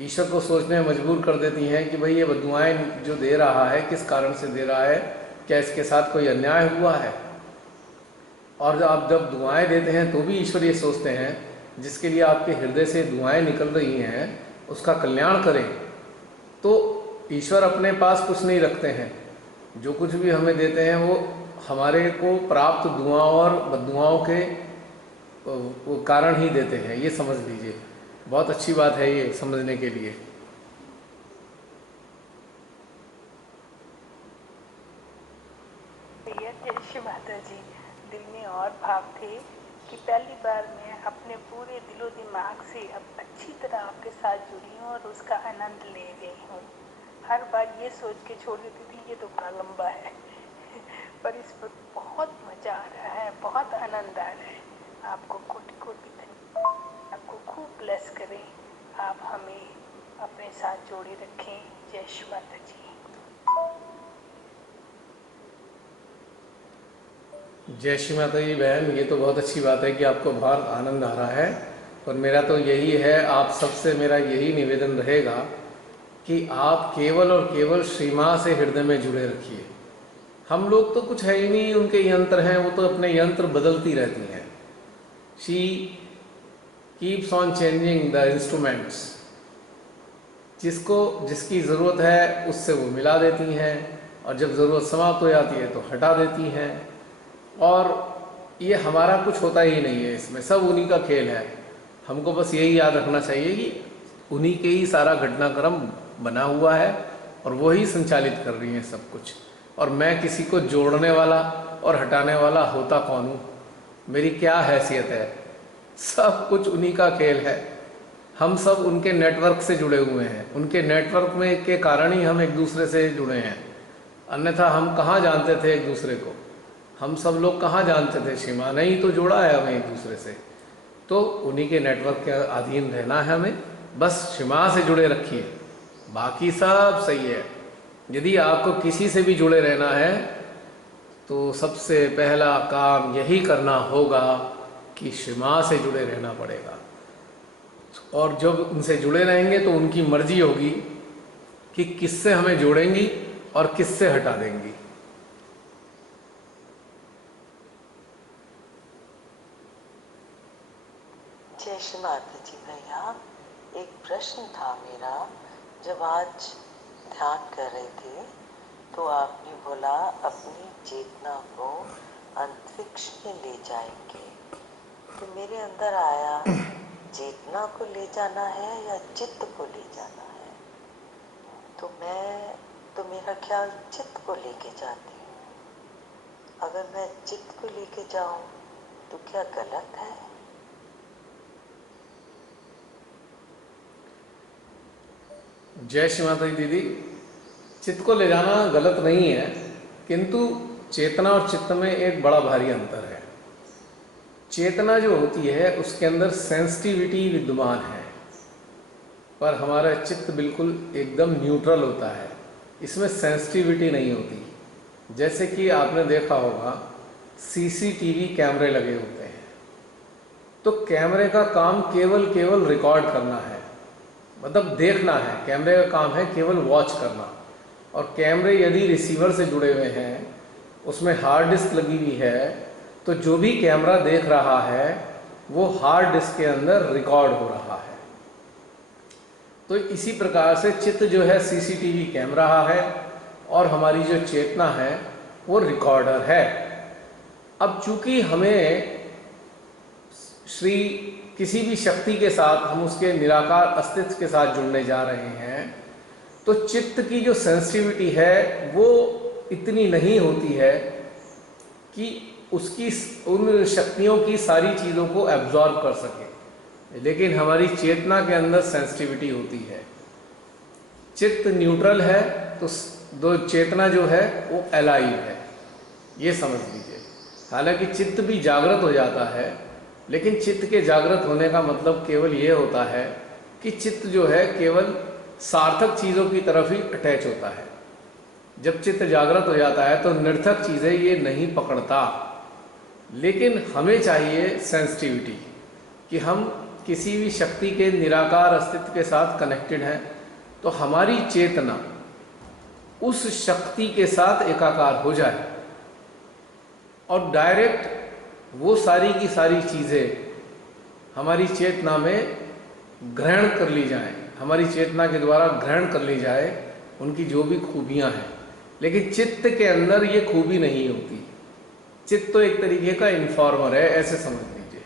ईश्वर को सोचने में मजबूर कर देती हैं कि भाई ये बद्दुआएं जो दे रहा है किस कारण से दे रहा है, क्या इसके साथ कोई अन्याय हुआ है। और आप जब दुआएं देते हैं तो भी ईश्वर ये सोचते हैं जिसके लिए आपके हृदय से दुआएं निकल रही हैं उसका कल्याण करें। तो ईश्वर अपने पास कुछ नहीं रखते हैं, जो कुछ भी हमें देते हैं वो हमारे को प्राप्त दुआओं और बद्दुआओं के वो कारण ही देते हैं, ये समझ लीजिए। बहुत अच्छी बात है ये समझने के लिए। भैया जय श्री माता जी। दिल में और भाव थे कि पहली बार मैं अपने पूरे दिलो दिमाग से अब अच्छी तरह आपके साथ जुड़ी हूँ और उसका आनंद ले गई हूँ। हर बार ये सोच के छोड़ देती थी ये तो बड़ा लंबा है पर इस पर बहुत मज़ा आ रहा है, बहुत आनंद आ रहा है। आपको कोटि कोटि धन्यवाद, आपको खूब ब्लेस करें, आप हमें अपने साथ जोड़े रखें। जय श्री माता जी। जय श्री माता जी। बहन, ये तो बहुत अच्छी बात है कि आपको बहुत आनंद आ रहा है, और मेरा तो यही है, आप सबसे मेरा यही निवेदन रहेगा कि आप केवल और केवल श्री माँ से हृदय में जुड़े रखिए। हम लोग तो कुछ है ही नहीं, उनके यंत्र हैं, वो तो अपने यंत्र बदलती रहती हैं। She keeps on changing the instruments. जिसकी ज़रूरत है उससे वो मिला देती हैं, और जब ज़रूरत समाप्त हो जाती है तो हटा देती हैं। और ये हमारा कुछ होता ही नहीं है, इसमें सब उन्हीं का खेल है। हमको बस यही याद रखना चाहिए कि उन्हीं के ही सारा घटनाक्रम बना हुआ है और वही संचालित कर रही हैं सब कुछ। और मैं किसी को जोड़ने वाला और हटाने वाला होता कौन हूँ, मेरी क्या हैसियत है। सब कुछ उन्हीं का खेल है। हम सब उनके नेटवर्क से जुड़े हुए हैं, उनके नेटवर्क में के कारण ही हम एक दूसरे से जुड़े हैं, अन्यथा हम कहाँ जानते थे एक दूसरे को। हम सब लोग कहाँ जानते थे, शिमा ने ही तो जोड़ा है हमें एक दूसरे से। तो उन्हीं के नेटवर्क के अधीन रहना है हमें, बस शिमा से जुड़े रखिए, बाकी सब सही है। यदि आपको किसी से भी जुड़े रहना है तो सबसे पहला काम यही करना होगा कि शिमा से जुड़े रहना पड़ेगा। और जब उनसे जुड़े रहेंगे तो उनकी मर्जी होगी कि किससे हमें जोड़ेंगी और किससे हटा देंगी। जय श्री माता जी। भैया, एक प्रश्न था मेरा, जब आज ध्यान कर रहे थे तो आपने बोला अपनी चेतना को अंतरिक्ष में ले जाएंगे, तो मेरे अंदर आया चेतना को ले जाना है या चित्त को ले जाना है। तो मेरा ख्याल चित्त को लेके जाती हूँ। अगर मैं चित्त को लेके जाऊं तो क्या गलत है? जय श्री माता दी दीदी, चित्त को ले जाना गलत नहीं है, किंतु चेतना और चित्त में एक बड़ा भारी अंतर है। चेतना जो होती है उसके अंदर सेंसिटिविटी विद्यमान है, पर हमारा चित्त बिल्कुल एकदम न्यूट्रल होता है, इसमें सेंसिटिविटी नहीं होती। जैसे कि आपने देखा होगा सीसीटीवी कैमरे लगे होते हैं, तो कैमरे का काम केवल रिकॉर्ड करना है, मतलब देखना है। कैमरे का काम है केवल वॉच करना। और कैमरे यदि रिसीवर से जुड़े हुए हैं, उसमें हार्ड डिस्क लगी हुई है, तो जो भी कैमरा देख रहा है वो हार्ड डिस्क के अंदर रिकॉर्ड हो रहा है। तो इसी प्रकार से चित्त जो है सीसीटीवी कैमरा है और हमारी जो चेतना है वो रिकॉर्डर है। अब चूंकि हमें किसी भी शक्ति के साथ हम उसके निराकार अस्तित्व के साथ जुड़ने जा रहे हैं, तो चित्त की जो सेंसिटिविटी है वो इतनी नहीं होती है कि उसकी उन शक्तियों की सारी चीज़ों को एब्जॉर्ब कर सके, लेकिन हमारी चेतना के अंदर सेंसिटिविटी होती है। चित्त न्यूट्रल है तो दो चेतना जो है वो अलाइव है, ये समझ लीजिए। हालांकि चित्त भी जागृत हो जाता है, लेकिन चित्त के जागृत होने का मतलब केवल ये होता है कि चित्त जो है केवल सार्थक चीज़ों की तरफ ही अटैच होता है। जब चित्त जागृत हो जाता है तो निर्थक चीज़ें ये नहीं पकड़ता। लेकिन हमें चाहिए सेंसिटिविटी कि हम किसी भी शक्ति के निराकार अस्तित्व के साथ कनेक्टेड हैं, तो हमारी चेतना उस शक्ति के साथ एकाकार हो जाए और डायरेक्ट वो सारी की सारी चीज़ें हमारी चेतना में ग्रहण कर ली जाएं, हमारी चेतना के द्वारा ग्रहण कर ली जाए उनकी जो भी खूबियां हैं। लेकिन चित्त के अंदर ये खूबी नहीं होती। चित्त तो एक तरीके का इन्फॉर्मर है, ऐसे समझ लीजिए।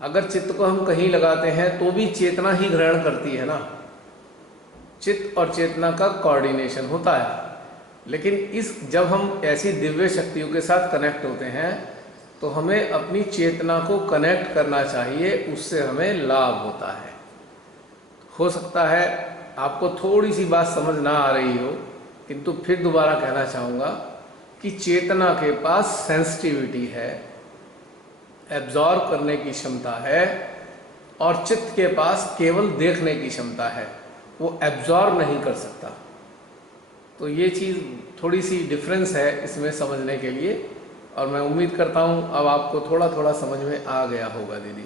अगर चित्त को हम कहीं लगाते हैं तो भी चेतना ही ग्रहण करती है ना, चित्त और चेतना का कोऑर्डिनेशन होता है। लेकिन जब हम ऐसी दिव्य शक्तियों के साथ कनेक्ट होते हैं तो हमें अपनी चेतना को कनेक्ट करना चाहिए, उससे हमें लाभ होता है। हो सकता है आपको थोड़ी सी बात समझ ना आ रही हो, किंतु फिर दोबारा कहना चाहूँगा कि चेतना के पास सेंसिटिविटी है, एब्जॉर्ब करने की क्षमता है, और चित्त के पास केवल देखने की क्षमता है, वो एब्जॉर्ब नहीं कर सकता। तो ये चीज़ थोड़ी सी डिफरेंस है इसमें समझने के लिए, और मैं उम्मीद करता हूँ अब आपको थोड़ा थोड़ा समझ में आ गया होगा दीदी।